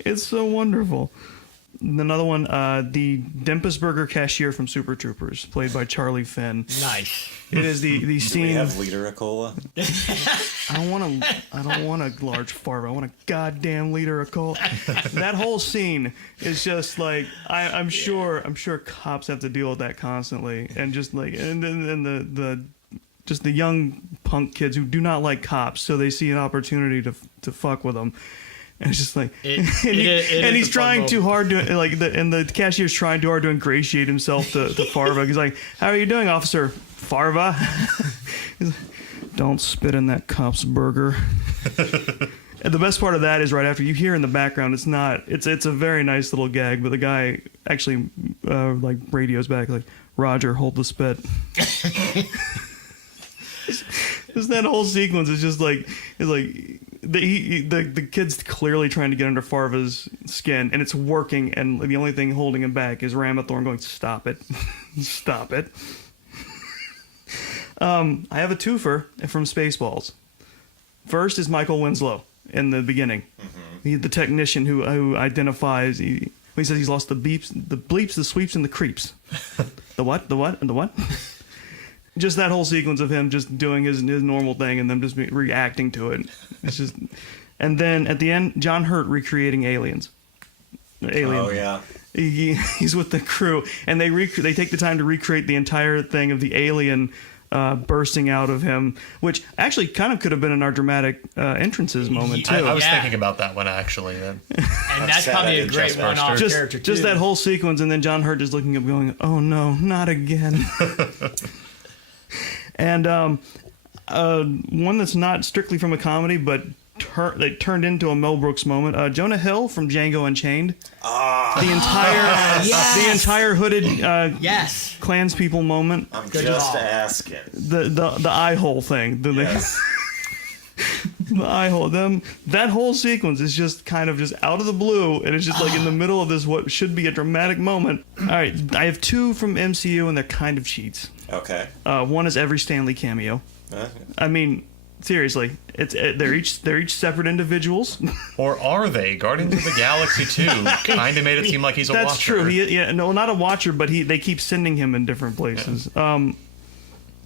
It's so wonderful. Another one, the Dempusburger cashier from Super Troopers, played by Charlie Finn. Nice. It is the scene. Do we have liter of cola? I don't want a large fart. I want a goddamn liter of cola. That whole scene is just like I'm sure cops have to deal with that constantly, and just like and the just the young punk kids who do not like cops, so they see an opportunity to fuck with them. And it's just like, and he's trying too hard to and the cashier's trying too hard to ingratiate himself to Farva. He's like, "How are you doing, Officer Farva?" "Don't spit in that cop's burger." And the best part of that is right after you hear in the background, it's a very nice little gag, but the guy actually like radios back like, "Roger, hold the spit." Just that whole sequence is just like the kid's clearly trying to get under Farva's skin, and it's working, and the only thing holding him back is Ramathorn going, "Stop it, stop it." I have a twofer from Spaceballs. First is Michael Winslow in the beginning. Mm-hmm. The technician who identifies. He says he's lost the bleeps, the sweeps, and the creeps. The what? The what? And the what? Just that whole sequence of him just doing his normal thing and them just reacting to it. It's just, and then at the end, John Hurt recreating Aliens. Oh yeah. He's with the crew, and they take the time to recreate the entire thing of the alien bursting out of him, which actually kind of could have been in our dramatic entrances moment too. I was thinking about that one actually. Then. And that's probably a great one-off character too. Just that whole sequence, and then John Hurt just looking up, going, "Oh no, not again." And one that's not strictly from a comedy, but they turned into a Mel Brooks moment. Jonah Hill from Django Unchained. The entire hooded Klanspeople moment. I'm just asking. The eye hole thing. Yes. The eye hole. That whole sequence is just kind of just out of the blue, and it's just like in the middle of this what should be a dramatic moment. All right, I have two from MCU, and they're kind of cheats. Okay. One is every Stan Lee cameo. I mean, seriously, they're each separate individuals. Or are they? Guardians of the Galaxy 2 kind of made it seem like he's a watcher. That's true. No, not a watcher, but they keep sending him in different places. Yeah.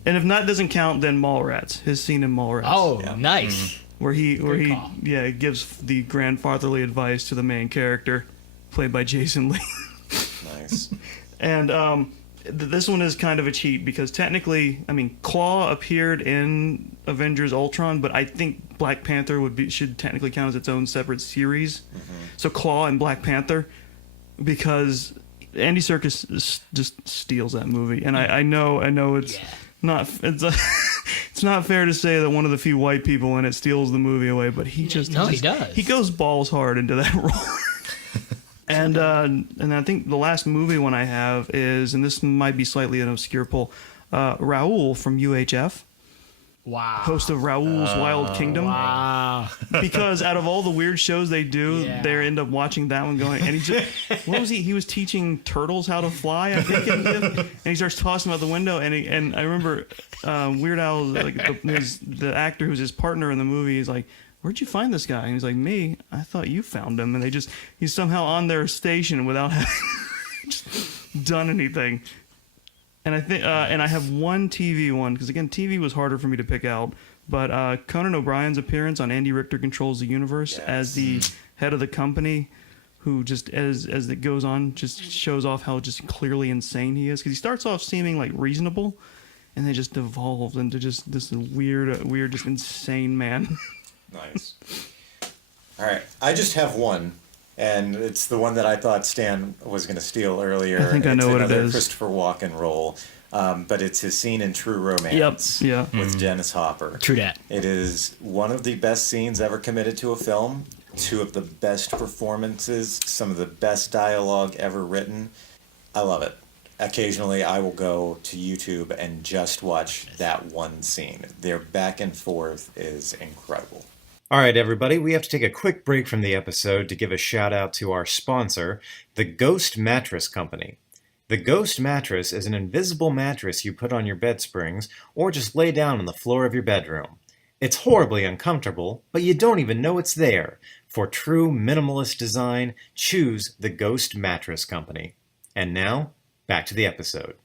And if that doesn't count, then Mallrats, his scene in Mallrats. Oh, yeah. Nice. Where he gives the grandfatherly advice to the main character, played by Jason Lee. Nice. And this one is kind of a cheat because technically, I mean, Claw appeared in Avengers Ultron, but I think Black Panther should technically count as its own separate series. Mm-hmm. So Claw and Black Panther, because Andy Serkis just steals that movie, and I know it's not it's not fair to say that one of the few white people in it steals the movie away, but he does. He goes balls hard into that role. And I think the last movie one I have is, and this might be slightly an obscure pull, Raoul from UHF. Wow. host of Raoul's Wild Kingdom. Wow. Because out of all the weird shows they do, Yeah. they end up watching that one going. And he just, what was he? He was teaching turtles how to fly, I think. And he starts tossing them out the window. And I remember Weird Al, like the actor who's his partner in the movie, is like, "Where'd you find this guy?" And he's like, "Me. I thought you found him." And he's somehow on their station without having just done anything. And I think, and I have one TV one, because again, TV was harder for me to pick out. But Conan O'Brien's appearance on Andy Richter Controls the Universe as the head of the company, who just as it goes on just shows off how just clearly insane he is. Because he starts off seeming like reasonable, and then just devolves into just this weird, just insane man. Nice. All right, I just have one, and it's the one that I thought Stan was going to steal earlier. I think I know what it another is. Christopher Walken role, but it's his scene in True Romance with Dennis Hopper. True that. It is one of the best scenes ever committed to a film, two of the best performances, some of the best dialogue ever written. I love it. Occasionally, I will go to YouTube and just watch that one scene. Their back and forth is incredible. All right, everybody, we have to take a quick break from the episode to give a shout out to our sponsor, the Ghost Mattress Company. The Ghost Mattress is an invisible mattress you put on your bed springs or just lay down on the floor of your bedroom. It's horribly uncomfortable, but you don't even know it's there. For true minimalist design, choose the Ghost Mattress Company. And now, back to the episode.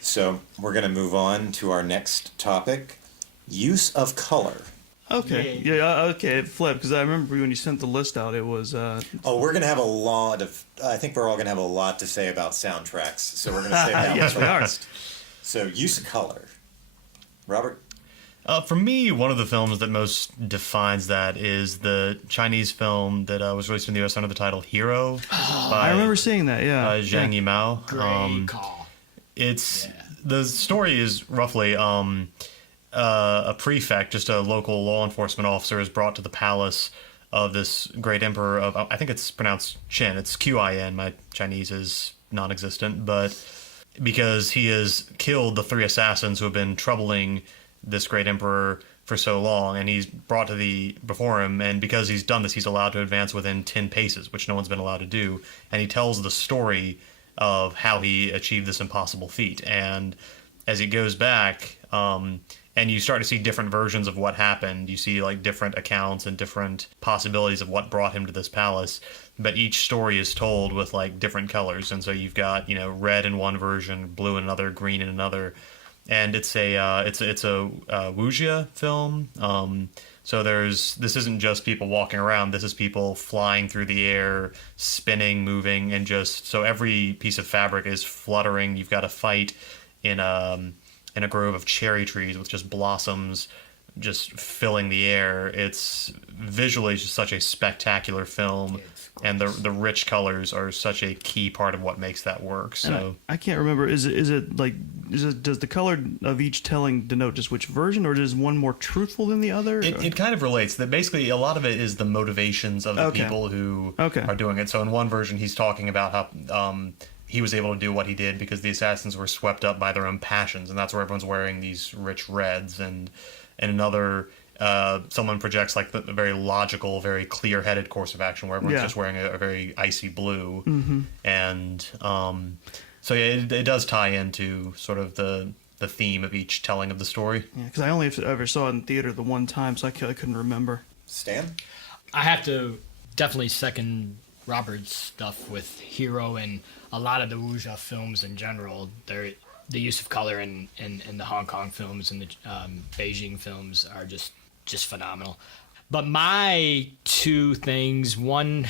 So, we're going to move on to our next topic, use of color. Okay. Okay. It flipped, because I remember when you sent the list out, it was. We're going to have a lot of. I think we're all going to have a lot to say about soundtracks, so we're going to save that Yes, one we for are. last. So, use of color. Robert? For me, one of the films that most defines that is the Chinese film that was released in the US under the title Hero. I remember seeing that. Yeah. By Zhang Yimou. Great call. The story is roughly a prefect, just a local law enforcement officer, is brought to the palace of this great emperor of, I think it's pronounced Qin. It's Qin. My Chinese is non-existent, but because he has killed the 3 assassins who have been troubling this great emperor for so long, and he's brought before him, and because he's done this, he's allowed to advance within 10 paces, which no one's been allowed to do, and he tells the story of how he achieved this impossible feat. And as it goes back, and you start to see different versions of what happened. You see like different accounts and different possibilities of what brought him to this palace. But each story is told with like different colors. And so you've got, red in one version, blue in another, green in another. And it's a wuxia film. So this isn't just people walking around. This is people flying through the air, spinning, moving, and so every piece of fabric is fluttering. You've got to fight in a grove of cherry trees with just blossoms just filling the air. It's visually just such a spectacular film, and the rich colors are such a key part of what makes that work. So I can't remember. Does the color of each telling denote just which version, or is one more truthful than the other? It kind of relates. That basically a lot of it is the motivations of the people who are doing it. So in one version, he's talking about how he was able to do what he did because the assassins were swept up by their own passions, and that's where everyone's wearing these rich reds. And another, someone projects like a very logical, very clear-headed course of action where everyone's just wearing a very icy blue. Mm-hmm. And so it does tie into sort of the theme of each telling of the story. Yeah, because I only ever saw it in theater the one time, so I couldn't remember. Stan? I have to definitely second Robert's stuff with Hero and a lot of the wuxia films in general. The use of color in the Hong Kong films and the Beijing films are just phenomenal. But my two things, one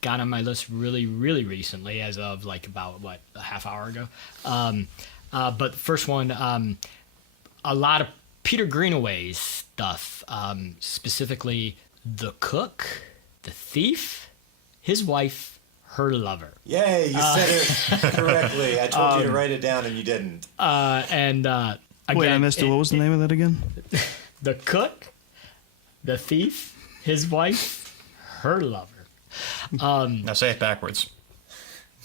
got on my list really, really recently, as of like about a half hour ago. But the first one, a lot of Peter Greenaway's stuff, specifically The Cook, The Thief, His Wife, Her Lover. Yay, you said it correctly. I told you to write it down and you didn't. Again, Wait, I missed it. What was the name of that again? The Cook, The Thief, His Wife, Her Lover. Now say it backwards.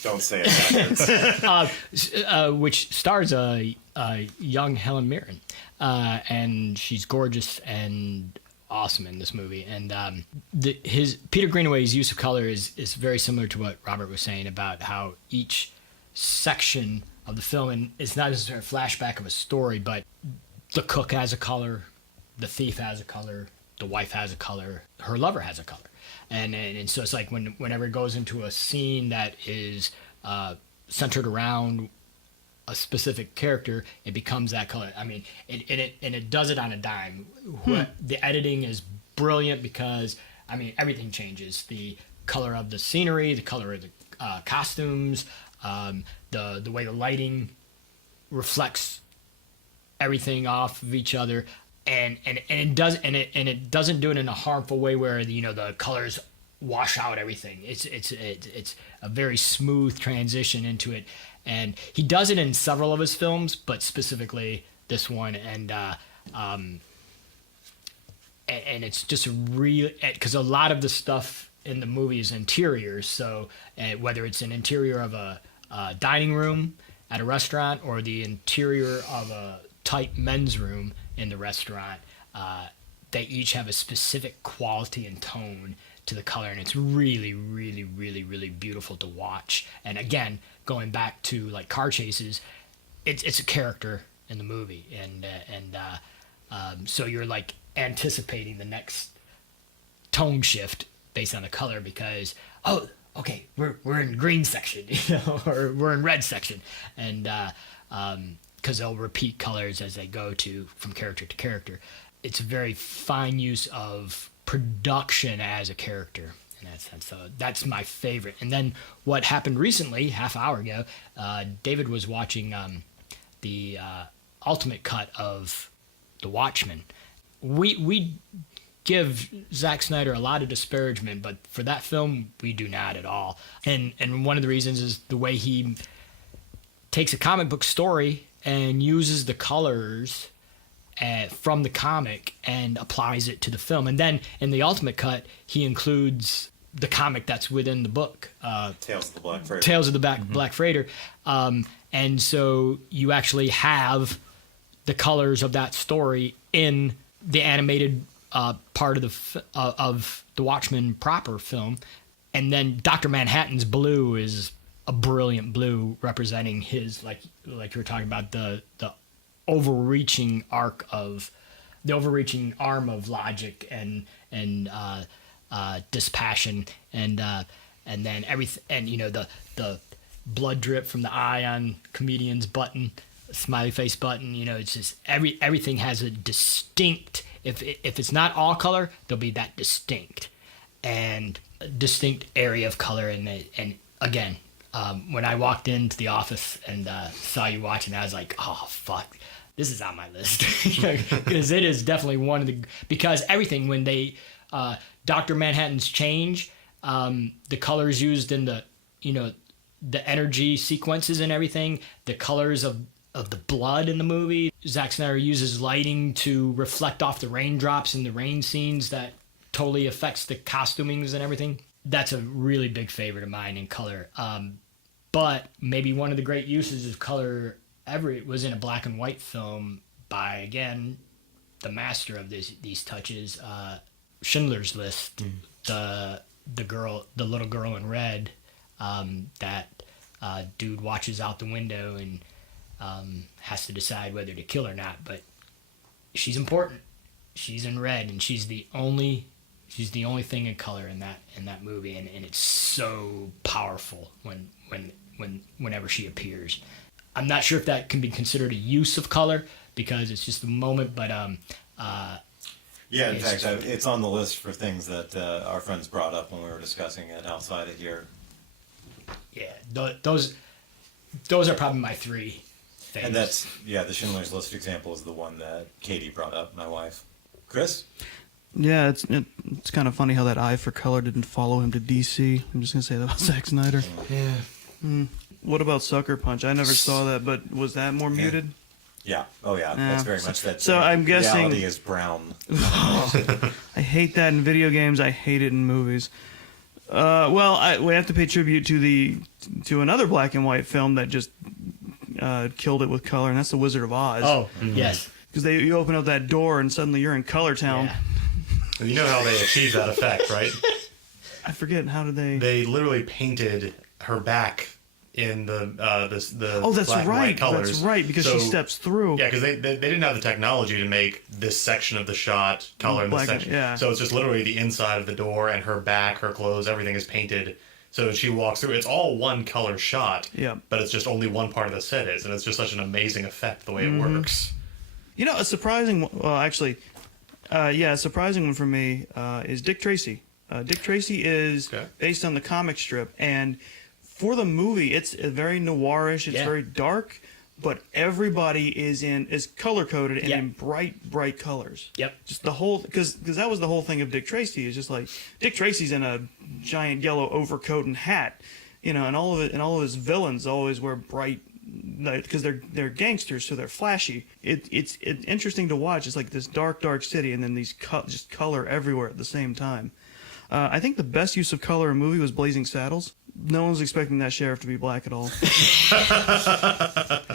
Don't say it backwards. which stars a young Helen Mirren, and she's gorgeous and awesome in this movie. And his Peter Greenaway's use of color is very similar to what Robert was saying about how each section of the film, and it's not necessarily a flashback of a story, but the cook has a color, the thief has a color, the wife has a color, her lover has a color. And so it's like whenever it goes into a scene that is centered around a specific character, it becomes that color. I mean, it does it on a dime. The editing is brilliant because, I mean, everything changes. The color of the scenery, the color of the costumes, the way the lighting reflects everything off of each other. And it doesn't do it in a harmful way where the colors wash out everything. It's a very smooth transition into it, and he does it in several of his films, but specifically this one. And it's just real, because a lot of the stuff in the movie is interiors. So whether it's an interior of a dining room at a restaurant or the interior of a tight men's room in the restaurant, they each have a specific quality and tone to the color, and it's really, really, really, really beautiful to watch. And again, going back to like car chases, it's a character in the movie, and so you're like anticipating the next tone shift based on the color because okay, we're in green section, or we're in red section, and because they'll repeat colors as they go from character to character. It's a very fine use of production as a character in that sense. So that's my favorite. And then what happened recently, half hour ago, David was watching the ultimate cut of The Watchmen. We give Zack Snyder a lot of disparagement, but for that film, we do not at all. And one of the reasons is the way he takes a comic book story and uses the colors from the comic and applies it to the film. And then in the ultimate cut, he includes the comic that's within the book. Tales of the Black Freighter. Tales of the Black Freighter. And so you actually have the colors of that story in the animated part of the Watchmen proper film. And then Dr. Manhattan's blue is a brilliant blue representing his, like you were talking about, the overreaching arm of logic and dispassion, and then everything, and the blood drip from the eye on comedian's button, smiley face button. It's just everything has a distinct. If it's not all color, there'll be that distinct area of color. And again, when I walked into the office and saw you watching, I was like, oh fuck, this is on my list, because it is definitely one of the, because everything, when they Dr. Manhattan's change, the colors used in the the energy sequences and everything, the colors of the blood in the movie. Zack Snyder uses lighting to reflect off the raindrops in the rain scenes that totally affects the costumings and everything. That's a really big favorite of mine in color. But maybe one of the great uses of color ever was in a black and white film by, again, the master of these touches, Schindler's List. The little girl in red, that dude watches out the window and has to decide whether to kill or not, but she's important. She's in red, and she's the only thing in color in that movie, and it's so powerful whenever she appears. I'm not sure if that can be considered a use of color because it's just a moment, but yeah, in fact, it's on the list for things that our friends brought up when we were discussing it outside of here. Yeah, those are probably my three things. And that's, the Schindler's List example is the one that Katie brought up, my wife. Chris? Yeah, it's kind of funny how that eye for color didn't follow him to DC. I'm just going to say that about Zack Snyder. Yeah. What about Sucker Punch? I never saw that, but was that more muted? Yeah. Oh, yeah. That's very much that. So I'm guessing reality is brown. I hate that in video games. I hate it in movies. Well, we have to pay tribute to another black and white film that just killed it with color, and that's The Wizard of Oz. Oh, yes. Because you open up that door and suddenly you're in Color Town. Yeah. You know how they achieved that effect, right? I forget, how did they... They literally painted her back in the Oh, that's black and right. white colors. That's right, because she steps through. Yeah, because they didn't have the technology to make this section of the shot color in this Black and- section. yeah. So it's just literally the inside of the door and her back, her clothes, everything is painted. So she walks through. It's all one color shot. Yeah. But it's just only one part of the set is, and it's just such an amazing effect the way it works. You know, a surprising one, well, actually, a surprising one for me is Dick Tracy. Dick Tracy is based on the comic strip, and for the movie, it's very noirish. It's very dark, but everybody is color coded and in bright colors. Yep. Just the whole, because that was the whole thing of Dick Tracy. Is just like Dick Tracy's in a giant yellow overcoat and hat, and all of his villains always wear bright, because they're gangsters, so they're flashy. It's interesting to watch. It's like this dark city, and then these just color everywhere at the same time. I think the best use of color in a movie was Blazing Saddles. No one's expecting that sheriff to be black at all.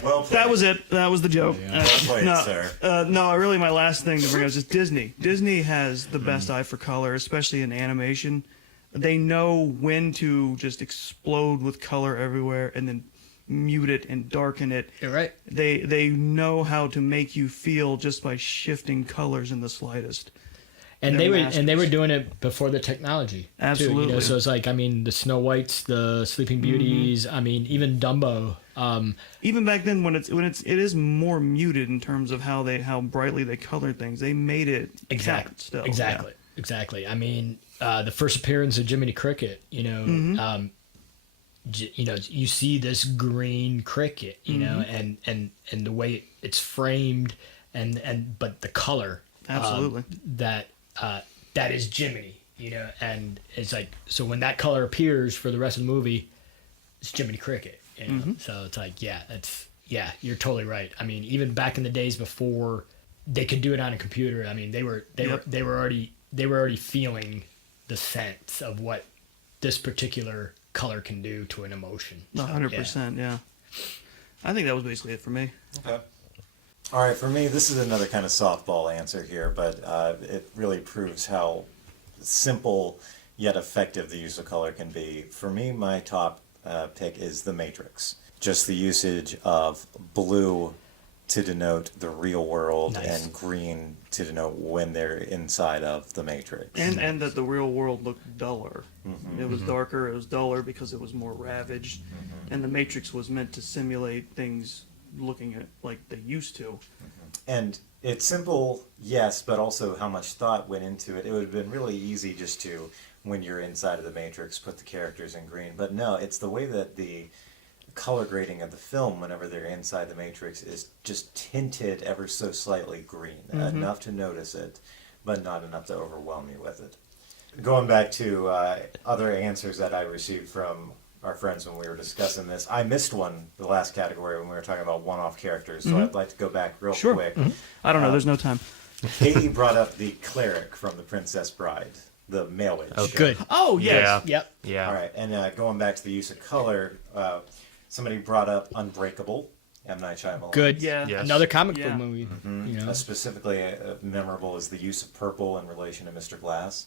Well played. That was it. That was the joke. Well played, sir. No, really, my last thing to bring up is just Disney. Disney has the best eye for color, especially in animation. They know when to just explode with color everywhere and then mute it and darken it. You're right. They know how to make you feel just by shifting colors in the slightest. And They're they were masters. doing it before the technology. Absolutely. Too, so it's like, I mean, the Snow Whites, the Sleeping Beauties, I mean, even Dumbo. Even back then, when it is more muted in terms of how brightly they colored things, they made it count still. Exactly. I mean, the first appearance of Jiminy Cricket, you see this green cricket, you know, and the way it's framed, but the color, Absolutely. that is Jiminy, and it's like, so when that color appears for the rest of the movie, it's Jiminy Cricket, So it's like, you're totally right. I mean, even back in the days before they could do it on a computer, I mean, they were already feeling the sense of what this particular color can do to an emotion. 100%, yeah. I think that was basically it for me. Okay. All right, for me, this is another kind of softball answer here, but it really proves how simple yet effective the use of color can be. For me, my top pick is The Matrix. Just the usage of blue to denote the real world and green to denote when they're inside of the Matrix. And that the real world looked duller. It was darker, it was duller because it was more ravaged. And the Matrix was meant to simulate things looking at like they used to. And it's simple, yes, but also how much thought went into it. It would have been really easy just to, when you're inside of the Matrix, put the characters in green. But no, it's the way that the color grading of the film whenever they're inside the Matrix is just tinted ever so slightly green, enough to notice it, but not enough to overwhelm you with it. Going back to other answers that I received from our friends when we were discussing this, I missed one, the last category, when we were talking about one-off characters, so I'd like to go back real quick. I don't know, there's no time. Katie brought up the cleric from The Princess Bride, the male-age. Oh, good. Oh, yes. Yep. All right, and going back to the use of color, somebody brought up Unbreakable, M. Night Shyamalan. Good. Yeah. Yes. Another comic book movie. Specifically memorable is the use of purple in relation to Mr. Glass.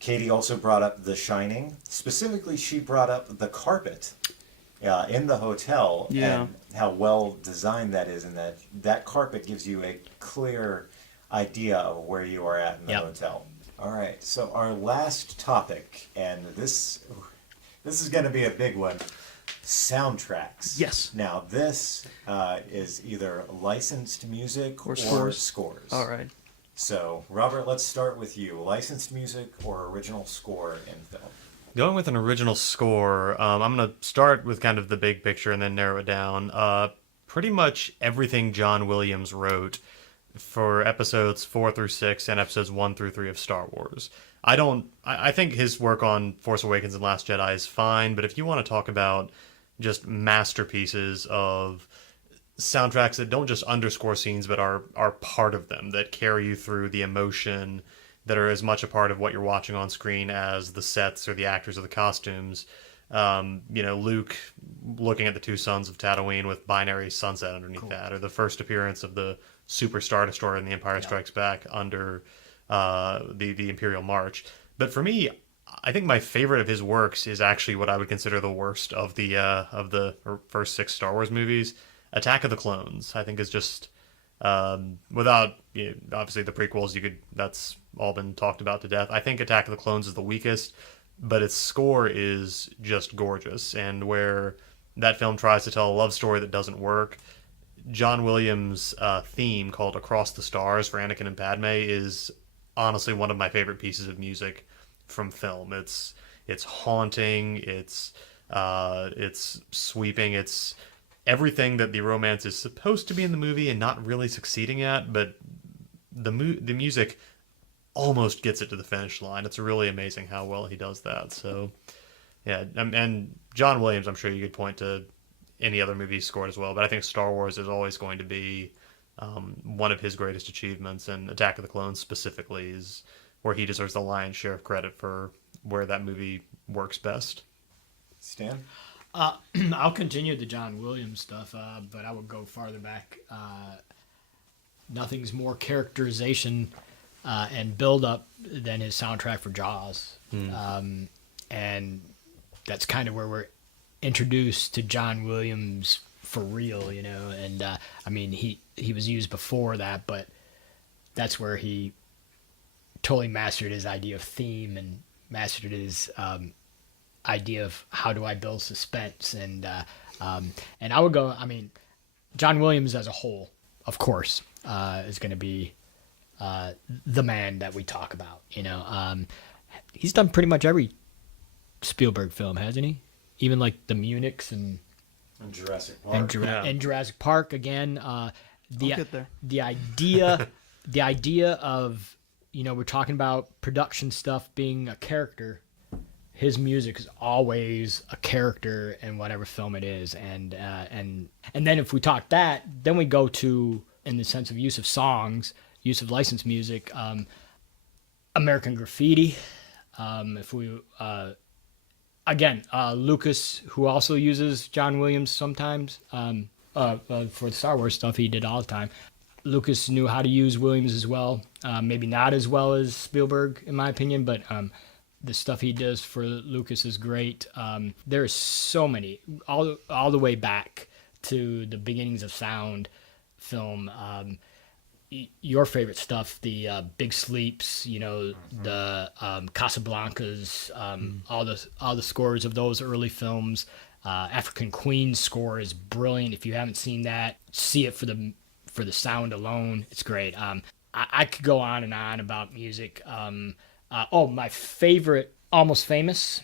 Katie also brought up The Shining. Specifically, she brought up the carpet in the hotel and how well designed that is, and that carpet gives you a clear idea of where you are at in the hotel. All right, so our last topic, and this is going to be a big one. Soundtracks. Yes. Now, this is either licensed music or scores. All right. So, Robert, let's start with you. Licensed music or original score in film? Going with an original score, I'm going to start with kind of the big picture and then narrow it down. Pretty much everything John Williams wrote for episodes 4 through 6 and episodes 1 through 3 of Star Wars. I think his work on Force Awakens and Last Jedi is fine, but if you want to talk about just masterpieces of soundtracks that don't just underscore scenes but are part of them, that carry you through the emotion, that are as much a part of what you're watching on screen as the sets or the actors or the costumes. Luke looking at the two suns of Tatooine with binary sunset underneath that, or the first appearance of the Super Star Destroyer in The Empire Strikes Back under the Imperial March. But for me, I think my favorite of his works is actually what I would consider the worst of the first 6 Star Wars movies. Attack of the Clones, I think, is just without obviously the prequels. That's all been talked about to death. I think Attack of the Clones is the weakest, but its score is just gorgeous. And where that film tries to tell a love story that doesn't work, John Williams' theme called "Across the Stars" for Anakin and Padme is honestly one of my favorite pieces of music from film. It's haunting. It's sweeping. It's everything that the romance is supposed to be in the movie and not really succeeding at. But the music almost gets it to the finish line. It's really amazing how well he does that. So yeah, and John Williams, I'm sure you could point to any other movie he scored as well, but I think Star Wars is always going to be one of his greatest achievements, and Attack of the Clones specifically is where he deserves the lion's share of credit for where that movie works best. Stan? I'll continue the John Williams stuff, but I would go farther back. Nothing's more characterization and build up than his soundtrack for Jaws. And that's kind of where we're introduced to John Williams for real, and I mean, he was used before that, but that's where he totally mastered his idea of theme and mastered his idea of how do I build suspense, and I would go, I mean, John Williams as a whole, of course, is going to be the man that we talk about. He's done pretty much every Spielberg film, hasn't he? Even like the Munichs and Jurassic Park. And Jurassic Park again. Get there. The idea of, we're talking about production stuff being a character. His music is always a character in whatever film it is, and then if we talk that, then we go to, in the sense of use of songs, use of licensed music, American Graffiti. If we again, Lucas, who also uses John Williams sometimes for the Star Wars stuff, he did all the time. Lucas knew how to use Williams as well. Maybe not as well as Spielberg, in my opinion, but the stuff he does for Lucas is great. There's so many, all the way back to the beginnings of sound film. Your favorite stuff, the Big Sleeps, the Casablancas, all the scores of those early films. African Queen's score is brilliant. If you haven't seen that, see it for the sound alone. It's great. I could go on and on about music. My favorite, Almost Famous,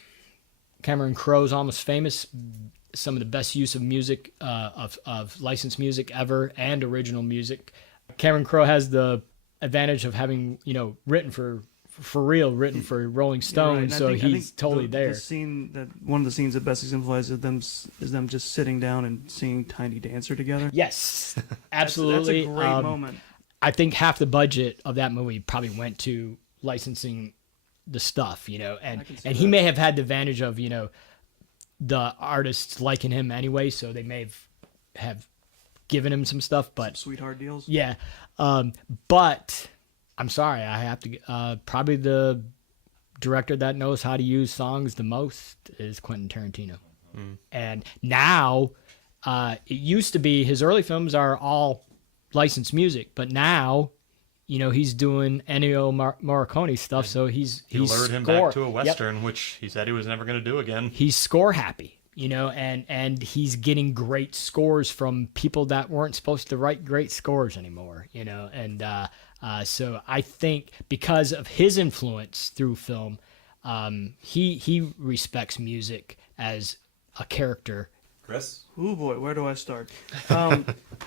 Cameron Crowe's Almost Famous. Some of the best use of music, of licensed music ever, and original music. Cameron Crowe has the advantage of having, written for written for Rolling Stone, right. So I think totally there. One of the scenes that best exemplifies is them just sitting down and singing Tiny Dancer together. Yes, absolutely. That's a great moment. I think half the budget of that movie probably went to licensing the stuff, and he may have had the advantage of, the artists liking him anyway, so they may have given him some stuff, but some sweetheart deals. Yeah, but I'm sorry, I have to. Probably the director that knows how to use songs the most is Quentin Tarantino, and now it used to be his early films are all licensed music, but now, he's doing Ennio Morricone stuff, so he's lured him back to a Western, which he said he was never going to do again. He's score happy. And he's getting great scores from people that weren't supposed to write great scores anymore, and so I think because of his influence through film, he respects music as a character. Chris? Oh boy, where do I start?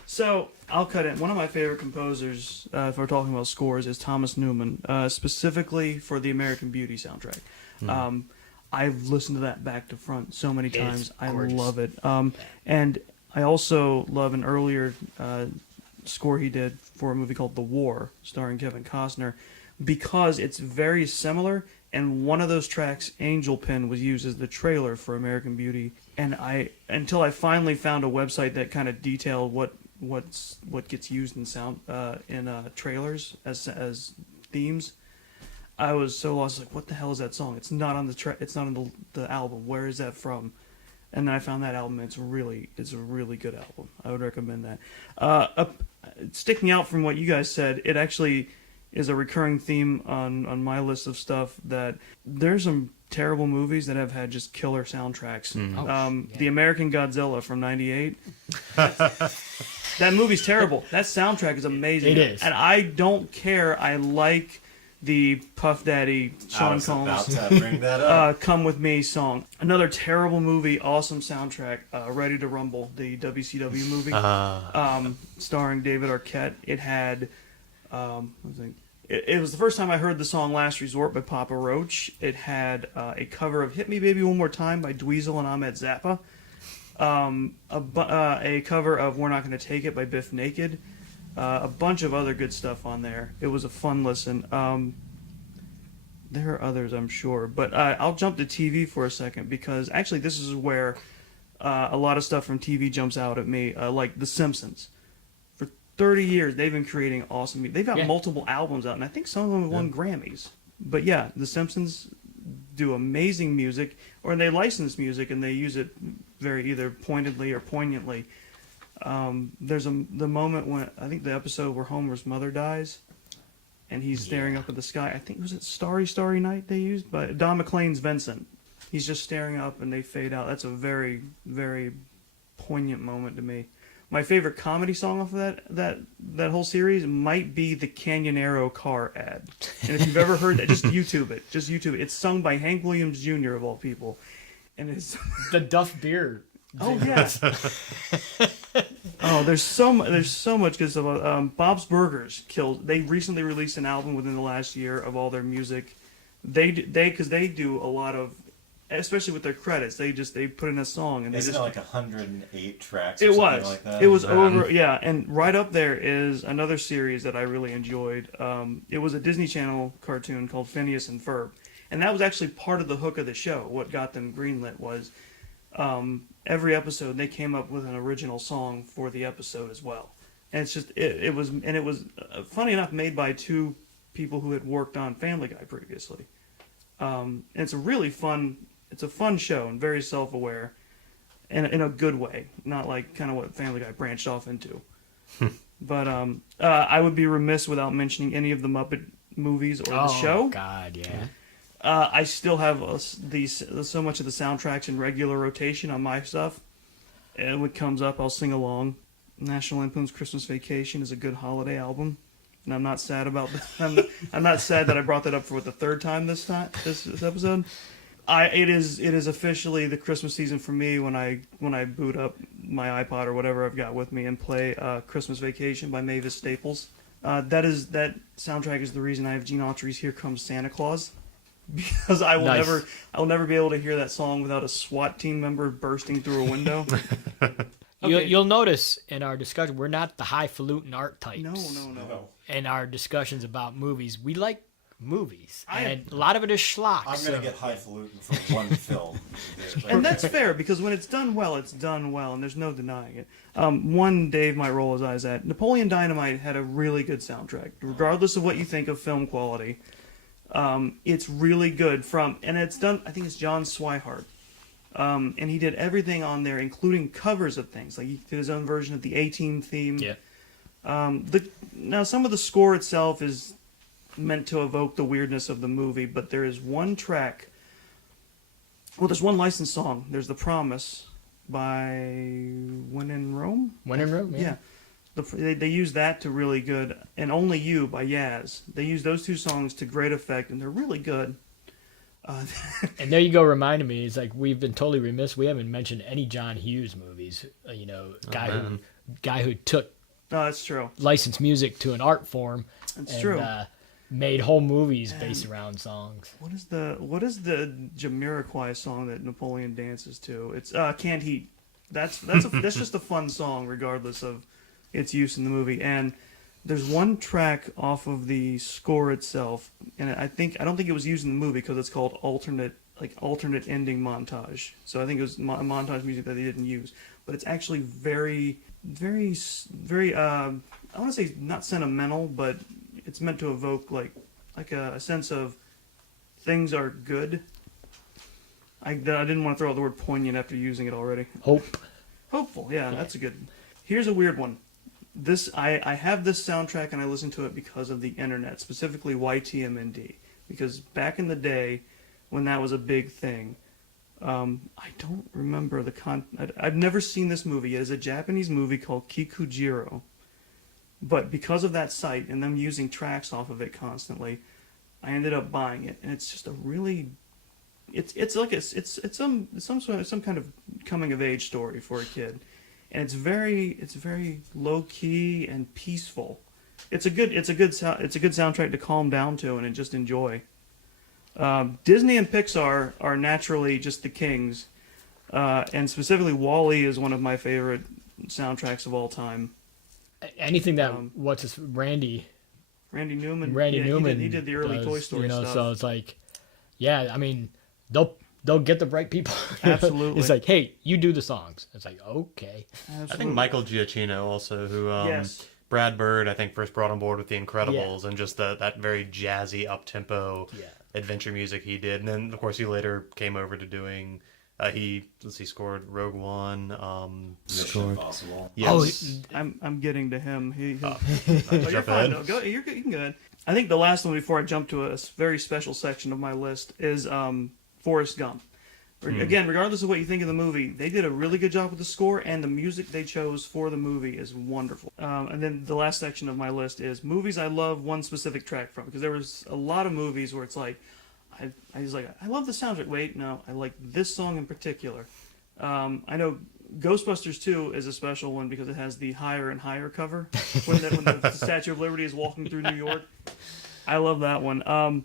So I'll cut in. One of my favorite composers, if we're talking about scores, is Thomas Newman, specifically for the American Beauty soundtrack. I've listened to that back to front so many times. I love it. And I also love an earlier score he did for a movie called The War, starring Kevin Costner, because it's very similar. And one of those tracks, Angel Pin, was used as the trailer for American Beauty. And until I finally found a website that kind of detailed what gets used in trailers as themes, I was so lost. Like, what the hell is that song? It's not on it's not on the album. Where is that from? And then I found that album. It's a really good album. I would recommend that. Sticking out from what you guys said, it actually is a recurring theme on my list of stuff, that there's some terrible movies that have had just killer soundtracks. The American Godzilla from '98. That movie's terrible. That soundtrack is amazing. It is. And I don't care. I like the Puff Daddy, Sean Combs, about to bring that up. Come With Me song. Another terrible movie, awesome soundtrack, Ready to Rumble, the WCW movie, starring David Arquette. It had, it was the first time I heard the song Last Resort by Papa Roach. It had a cover of Hit Me Baby One More Time by Dweezil and Ahmed Zappa. A cover of We're Not Gonna Take It by Biff Naked. A bunch of other good stuff on there. It was a fun listen. There are others, I'm sure, but I'll jump to TV for a second, because actually this is where a lot of stuff from TV jumps out at me, like The Simpsons. For 30 years, they've been creating awesome music. They've got multiple albums out, and I think some of them have won Grammys. But yeah, The Simpsons do amazing music, or they license music and they use it very either pointedly or poignantly. There's the moment when, I think the episode where Homer's mother dies, and he's staring up at the sky. I think, was it Starry Starry Night they used? But Don McLean's Vincent. He's just staring up and they fade out. That's a very, very poignant moment to me. My favorite comedy song off of that whole series might be the Canyonero car ad. And if you've ever heard that, just YouTube it. Just YouTube it. It's sung by Hank Williams Jr. of all people. And it's The Duff Beer. Oh yeah. Oh, there's so much good stuff. Bob's Burgers killed. They recently released an album within the last year of all their music. Because they do a lot of, especially with their credits, they put in a song and Isn't it like 108 tracks? Or it something was. Like that? It was over. Yeah, and right up there is another series that I really enjoyed. It was a Disney Channel cartoon called Phineas and Ferb, and that was actually part of the hook of the show. What got them greenlit was every episode they came up with an original song for the episode as well. And it's just it was funny enough made by two people who had worked on Family Guy previously. And it's a really fun. It's a fun show and very self-aware, and in a good way, not like kind of what Family Guy branched off into. But I would be remiss without mentioning any of the Muppet movies or the show. Oh God, yeah. I still have so much of the soundtracks in regular rotation on my stuff. And when it comes up, I'll sing along. National Lampoon's Christmas Vacation is a good holiday album, and I'm not sad about that. I'm not sad that I brought that up for the third time this episode. It is officially the Christmas season for me when I boot up my iPod or whatever I've got with me and play Christmas Vacation by Mavis Staples. That soundtrack is the reason I have Gene Autry's Here Comes Santa Claus. Because I will never be able to hear that song without a SWAT team member bursting through a window. Okay. You'll notice in our discussion, we're not the highfalutin art types. No. In our discussions about movies, we like movies, and a lot of it is schlock. I'm going to get highfalutin for one film. And that's fair, because when it's done well, and there's no denying it. One Dave might roll his eyes at. Napoleon Dynamite had a really good soundtrack. Regardless of what you think of film quality, it's really good and it's done, I think it's John Swihart. And he did everything on there, including covers of things. Like he did his own version of the A-Team theme. Yeah. Now some of the score itself is meant to evoke the weirdness of the movie, but there is one track. Well, there's one licensed song. There's The Promise by When in Rome. When in Rome, yeah. They use that to really good, and Only You by Yaz. They use those two songs to great effect, and they're really good. And there you go, reminding me. It's like we've been totally remiss. We haven't mentioned any John Hughes movies. Guy who took that's true. licensed music to an art form. That's true. Made whole movies based around songs. What is the Jamiroquai song that Napoleon dances to? It's Canned Heat. That's just a fun song, regardless of its use in the movie. And there's one track off of the score itself, and I don't think it was used in the movie because it's called alternate ending montage. So I think it was montage music that they didn't use, but it's actually very, very, very. I want to say not sentimental, but it's meant to evoke like a sense of things are good. I didn't want to throw out the word poignant after using it already. Hopeful, yeah, that's a good. Here's a weird one. I have this soundtrack and I listen to it because of the internet, specifically YTMND, because back in the day when that was a big thing, I don't remember I've never seen this movie. It is a Japanese movie called Kikujiro, but because of that site and them using tracks off of it constantly, I ended up buying it, and it's just a really, it's like it's some kind of coming of age story for a kid. And it's very low key and peaceful. It's a good soundtrack to calm down to and just enjoy. Disney and Pixar are naturally just the kings, and specifically WALL-E is one of my favorite soundtracks of all time. Anything that Randy Newman. Newman. He did the early Toy Story stuff. So it's like, yeah, I mean, they'll get the right people. Absolutely. It's like, hey, you do the songs. It's like, okay. Absolutely. I think Michael Giacchino also, who yes. Brad Bird, I think, first brought on board with The Incredibles, and just that very jazzy, up-tempo adventure music he did. And then, of course, he later came over to doing, he scored Rogue One. Mission Impossible. Yes. I'm getting to him. You're Jump fine. ahead. No, go, you can go ahead. I think the last one before I jump to a very special section of my list is Forrest Gump. Again, regardless of what you think of the movie, they did a really good job with the score, and the music they chose for the movie is wonderful. And then the last section of my list is movies I love one specific track from, because there was a lot of movies where it's like, I was like, I love the soundtrack. Wait, no, I like this song in particular. I know Ghostbusters 2 is a special one because it has the Higher and Higher cover when the Statue of Liberty is walking through New York. I love that one. I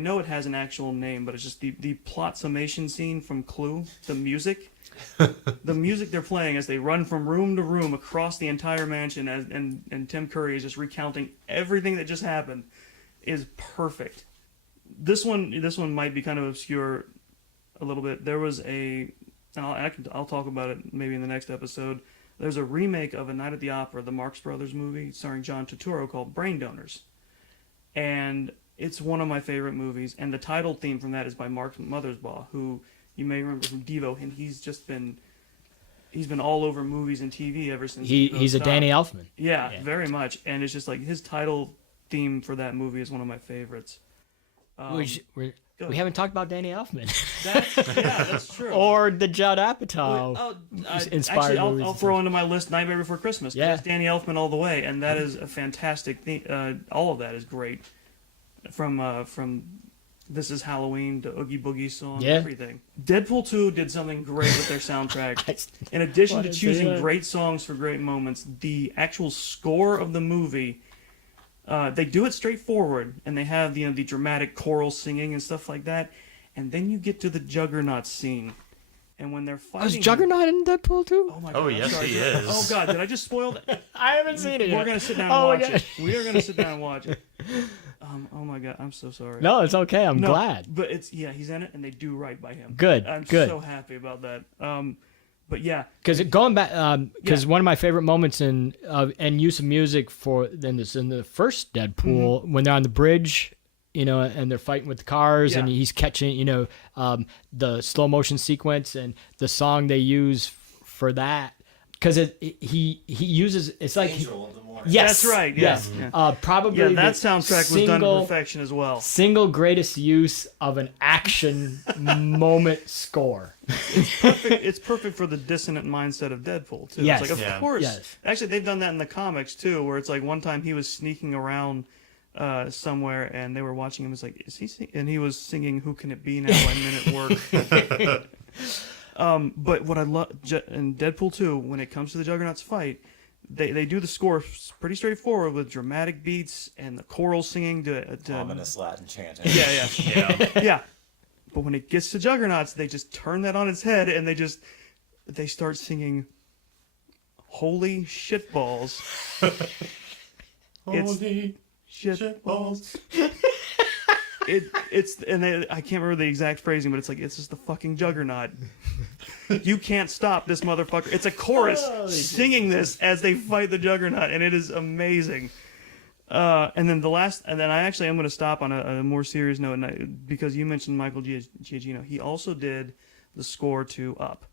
know it has an actual name, but it's just the plot summation scene from Clue. The music they're playing as they run from room to room across the entire mansion, and Tim Curry is just recounting everything that just happened, is perfect. This one might be kind of obscure a little bit. There was I'll talk about it maybe in the next episode. There's a remake of A Night at the Opera, the Marx Brothers movie starring John Turturro, called Brain Donors. And it's one of my favorite movies. And the title theme from that is by Mark Mothersbaugh, who you may remember from Devo. And he's been all over movies and TV ever since. He's a Danny Elfman. Yeah, very much. And it's just like his title theme for that movie is one of my favorites. We haven't talked about Danny Elfman. That's true. Or the Judd Apatow inspired movies. I'll throw into my list Nightmare Before Christmas. Yeah. That's Danny Elfman all the way, and that is a fantastic theme. All of that is great. From This Is Halloween to Oogie Boogie song, everything. Deadpool 2 did something great with their soundtrack. In addition to choosing great songs for great moments, the actual score of the movie, they do it straightforward, and they have the dramatic choral singing and stuff like that. And then you get to the Juggernaut scene, and when they're fighting, is Juggernaut in Deadpool too? Oh my God! Oh yes, he is. Oh God, did I just spoil that? I haven't seen it yet. We're gonna sit down and watch it. We are gonna sit down and watch it. Oh my God, I'm so sorry. No, it's okay. I'm glad. But he's in it, and they do right by him. Good. I'm good. so happy about that. But yeah, because going back, one of my favorite moments in use of music in the first Deadpool, when they're on the bridge, and they're fighting with the cars, and he's catching, the slow motion sequence and the song they use for that, because he uses it's like Angel of the Morning. Yes, that's right. Yes, probably that soundtrack was done to perfection as well. Single greatest use of an action moment score. It's perfect for the dissonant mindset of Deadpool too. Yes. It's like, of course. Yes. Actually, they've done that in the comics too, where it's like one time he was sneaking around somewhere, and they were watching him. It's like, is he? And he was singing "Who Can It Be Now" by Men at Work. But what I love in Deadpool 2, when it comes to the Juggernaut's fight, they do the score pretty straightforward with dramatic beats and the choral singing to ominous Latin chanting. Yeah. But when it gets to Juggernauts, they just turn that on its head, and they start singing Holy shitballs. Holy shitballs. I can't remember the exact phrasing, but it's like, it's just the fucking juggernaut. You can't stop this motherfucker. It's a chorus singing this as they fight the juggernaut, and it is amazing. And then I'm going to stop on a more serious note, because you mentioned Michael Giacchino. He also did the score to Up.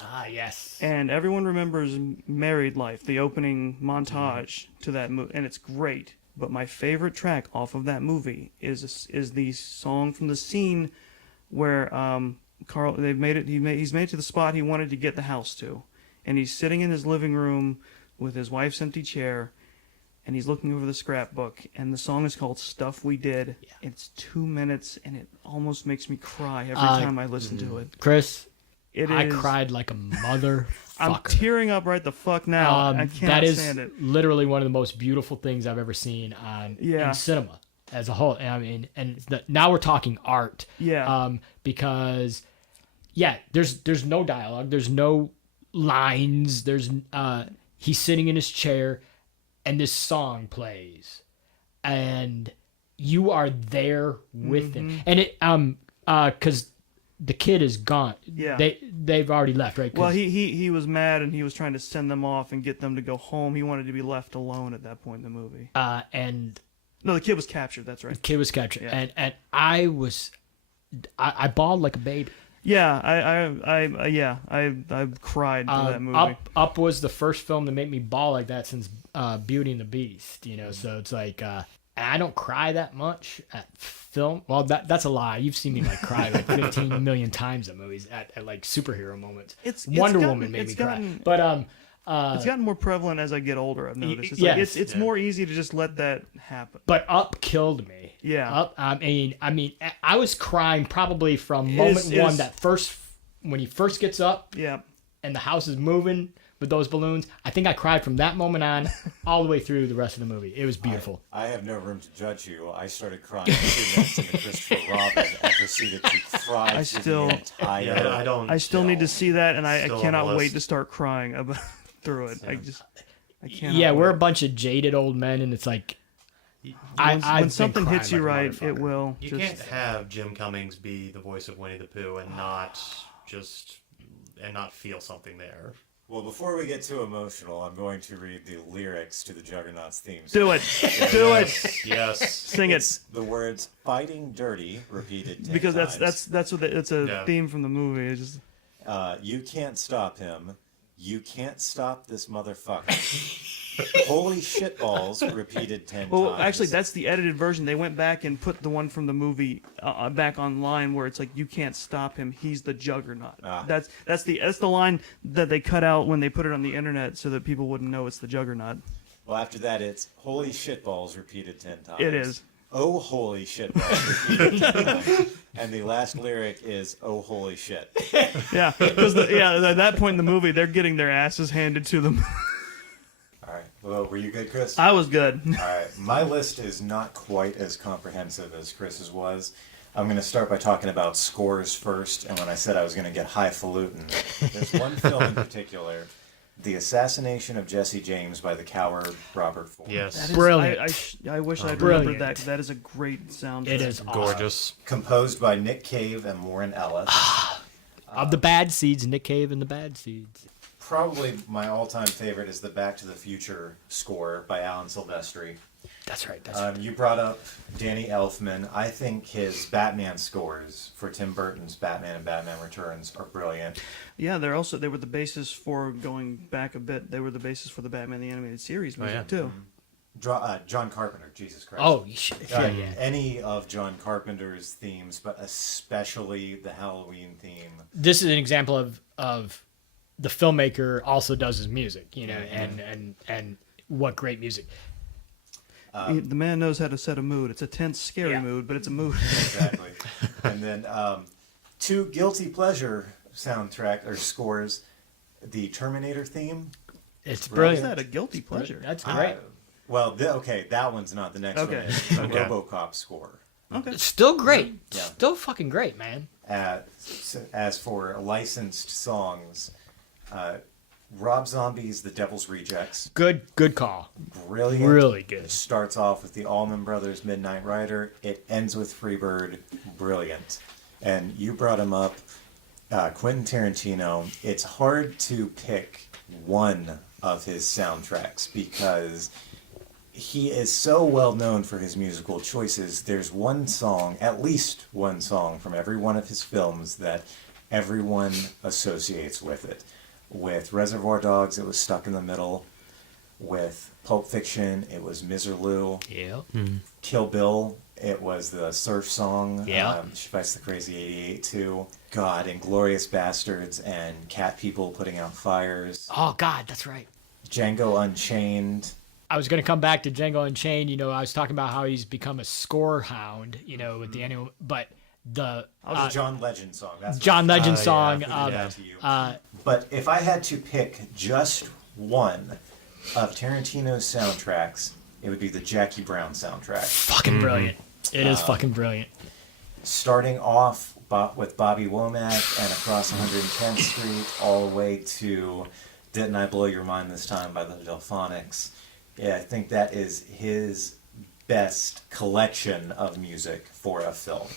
Ah, yes. And everyone remembers Married Life, the opening montage to that movie, and it's great. But my favorite track off of that movie is the song from the scene where Carl he's made it to the spot he wanted to get the house to, and he's sitting in his living room with his wife's empty chair, and he's looking over the scrapbook, and the song is called "Stuff We Did." Yeah. It's 2 minutes, and it almost makes me cry every time I listen to it. Chris, I cried like a motherfucker. I'm tearing up right the fuck now. I cannot stand it. Literally one of the most beautiful things I've ever seen in cinema as a whole. I mean, now we're talking art. Yeah. Because, there's no dialogue. There's no lines. He's sitting in his chair, and this song plays, and you are there with him. And it because the kid is gone. Yeah. They've already left, right? Well, he was mad, and he was trying to send them off and get them to go home. He wanted to be left alone at that point in the movie. No, the kid was captured. That's right. The kid was captured, yeah. and I bawled like a baby. Yeah, I cried to that movie. Up was the first film to make me bawl like that since Beauty and the Beast. So it's like. I don't cry that much at film. Well, that's a lie. You've seen me cry 15 million times at movies at like superhero moments. Wonder Woman made me cry. But it's gotten more prevalent as I get older. I've noticed. It's more easy to just let that happen. But Up killed me. Yeah. Up. I mean, I was crying probably from moment one. When he first gets up. Yeah. And the house is moving with those balloons. I think I cried from that moment on all the way through the rest of the movie. It was beautiful. I have no room to judge you. I started crying 2 minutes into Christopher Robin and proceeded to cry I still need to see that, and I cannot wait to start crying through it. I can't. Yeah, we're a bunch of jaded old men, and it's like when something hits you right, it will. You can't have Jim Cummings be the voice of Winnie the Pooh and not feel something there. Well, before we get too emotional, I'm going to read the lyrics to the Juggernaut's theme song. Do it. Do it. Yes. Sing it. It's the words "fighting dirty" repeated 10 because times. that's what it's a theme from the movie. It's just you can't stop him. You can't stop this motherfucker. Holy shitballs repeated 10 times. Well, actually, that's the edited version. They went back and put the one from the movie back online where it's like, you can't stop him. He's the Juggernaut. That's the line that they cut out when they put it on the internet so that people wouldn't know it's the Juggernaut. Well, after that, it's holy shitballs repeated 10 times. It is. Oh, holy shitballs repeated 10 times. And the last lyric is, oh, holy shit. Yeah, because at that point in the movie, they're getting their asses handed to them. All right. Well, were you good, Chris? I was good. All right. My list is not quite as comprehensive as Chris's was. I'm going to start by talking about scores first. And when I said I was going to get highfalutin, there's one film in particular, The Assassination of Jesse James by the coward Robert Ford. Yes. Brilliant. I wish I'd brilliant. remembered that. That is a great soundtrack. It is gorgeous. Composed by Nick Cave and Warren Ellis. Of the Bad Seeds, Nick Cave and the Bad Seeds. Probably my all-time favorite is the Back to the Future score by Alan Silvestri. That's right. You brought up Danny Elfman. I think his Batman scores for Tim Burton's Batman and Batman Returns are brilliant. Yeah, they were the basis for going back a bit. They were the basis for the Batman the Animated Series music too. John Carpenter, Jesus Christ. Oh, yeah. Any of John Carpenter's themes, but especially the Halloween theme. This is an example of the filmmaker also does his music, and what great music. The man knows how to set a mood. It's a tense, scary mood, but it's a mood. Exactly. And then 2 guilty pleasure soundtrack or scores. The Terminator theme. It's How brilliant. is that a guilty pleasure? That's great. That one's not the next one. Is the RoboCop score. Okay. It's still great. Yeah. Still fucking great, man. As for licensed songs, Rob Zombie's The Devil's Rejects. Good call. Brilliant. Really good. It starts off with the Allman Brothers Midnight Rider. It ends with Freebird. Brilliant. And you brought him up, Quentin Tarantino. It's hard to pick one of his soundtracks because he is so well known for his musical choices. There's one song, at least one song from every one of his films that everyone associates with it. With Reservoir Dogs, it was Stuck in the Middle. With Pulp Fiction, it was Miserlou. Yeah. Kill Bill, it was the surf song. Yeah. She Fights the Crazy 88 too. God, Inglourious Bastards and Cat People Putting Out Fires. Oh God, that's right. Django Unchained. I was going to come back to Django Unchained. You know, I was talking about how he's become a score hound, you know, with the annual, but the The John Legend song. That's John Legend song. I'll give that to you. But if I had to pick just one of Tarantino's soundtracks, it would be the Jackie Brown soundtrack. Fucking brilliant. It is fucking brilliant. Starting off with Bobby Womack and Across 110th Street, all the way to Didn't I Blow Your Mind This Time by the Delphonics. Yeah, I think that is his best collection of music for a film.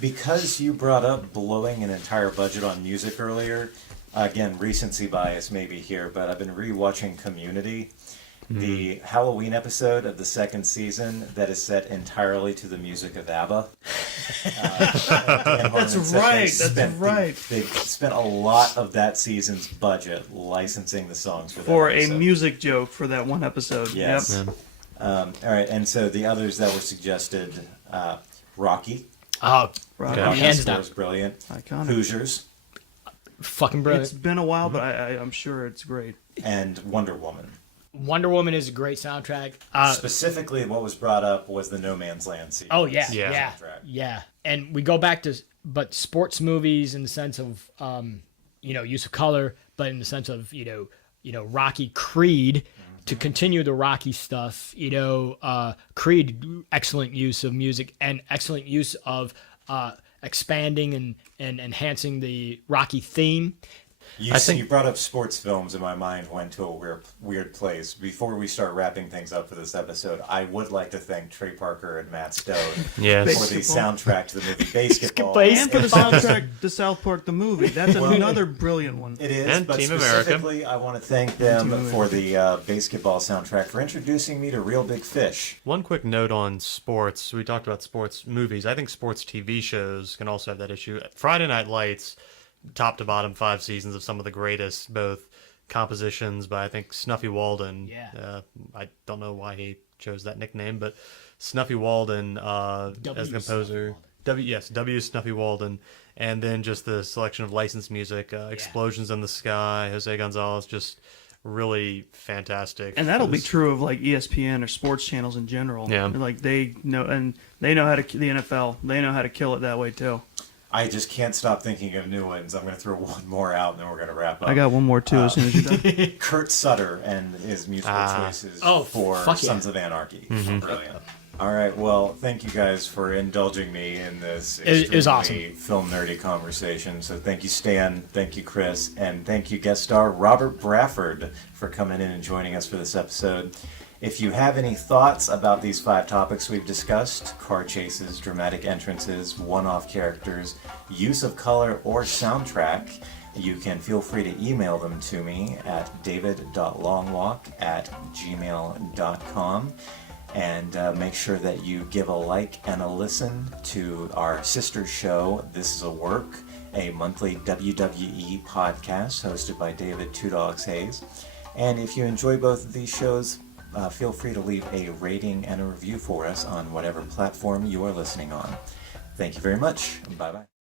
Because you brought up blowing an entire budget on music earlier, again, recency bias maybe here, but I've been rewatching Community, the Halloween episode of the second season that is set entirely to the music of ABBA. That's right. They spent a lot of that season's budget licensing the songs for For that a episode. music joke for that one episode. Yes. Yep. All right, and so the others that were suggested, Rocky. Oh, Rocky. Rocky's hands score down. is brilliant. Iconic. Hoosiers Fucking brilliant. It's been a while, but I'm sure it's great. and Wonder Woman. Wonder Woman is a great soundtrack. Specifically, what was brought up was the No Man's Land sequence. Oh yeah, Yeah. yeah. And we go back to, but sports movies in the sense of, use of color, but in the sense of, Rocky, Creed, to continue the Rocky stuff. Creed, excellent use of music and excellent use of expanding and enhancing the Rocky theme. You brought up sports films, and my mind went to a weird place. Before we start wrapping things up for this episode, I would like to thank Trey Parker and Matt Stone for the soundtrack to the movie Basketball. And for the soundtrack to South Park the movie. That's another brilliant one. It is, And but Team specifically, I want to thank them Team for the Basketball soundtrack for introducing me to Real Big Fish. One quick note on sports. We talked about sports movies. I think sports TV shows can also have that issue. Friday Night Lights, top to bottom 5 seasons of some of the greatest, both compositions by, I think, Snuffy Walden. Yeah. I don't know why he chose that nickname, but Snuffy Walden as the composer. W. Snuffy Walden. And then just the selection of licensed music, Explosions in the Sky, Jose Gonzalez, just really fantastic. And that'll be true of like ESPN or sports channels in general. Yeah. Like they know how to, the NFL, they know how to kill it that way too. I just can't stop thinking of new ones. I'm going to throw one more out, and then we're going to wrap up. I got one more too as soon as you're done. Kurt Sutter and his musical choices for fuck yeah. Sons of Anarchy. Brilliant. All right, well, thank you guys for indulging me in this It was extremely film nerdy conversation. So thank you, Stan, thank you, Chris, and thank you, guest star Robert Brafford, for coming in and joining us for this episode. If you have any thoughts about these 5 topics we've discussed, car chases, dramatic entrances, one-off characters, use of color, or soundtrack, you can feel free to email them to me at david.longwalk@gmail.com. And make sure that you give a like and a listen to our sister show, This Is a Work, a monthly WWE podcast hosted by David Two Dogs Hayes. And if you enjoy both of these shows, feel free to leave a rating and a review for us on whatever platform you are listening on. Thank you very much. Bye-bye.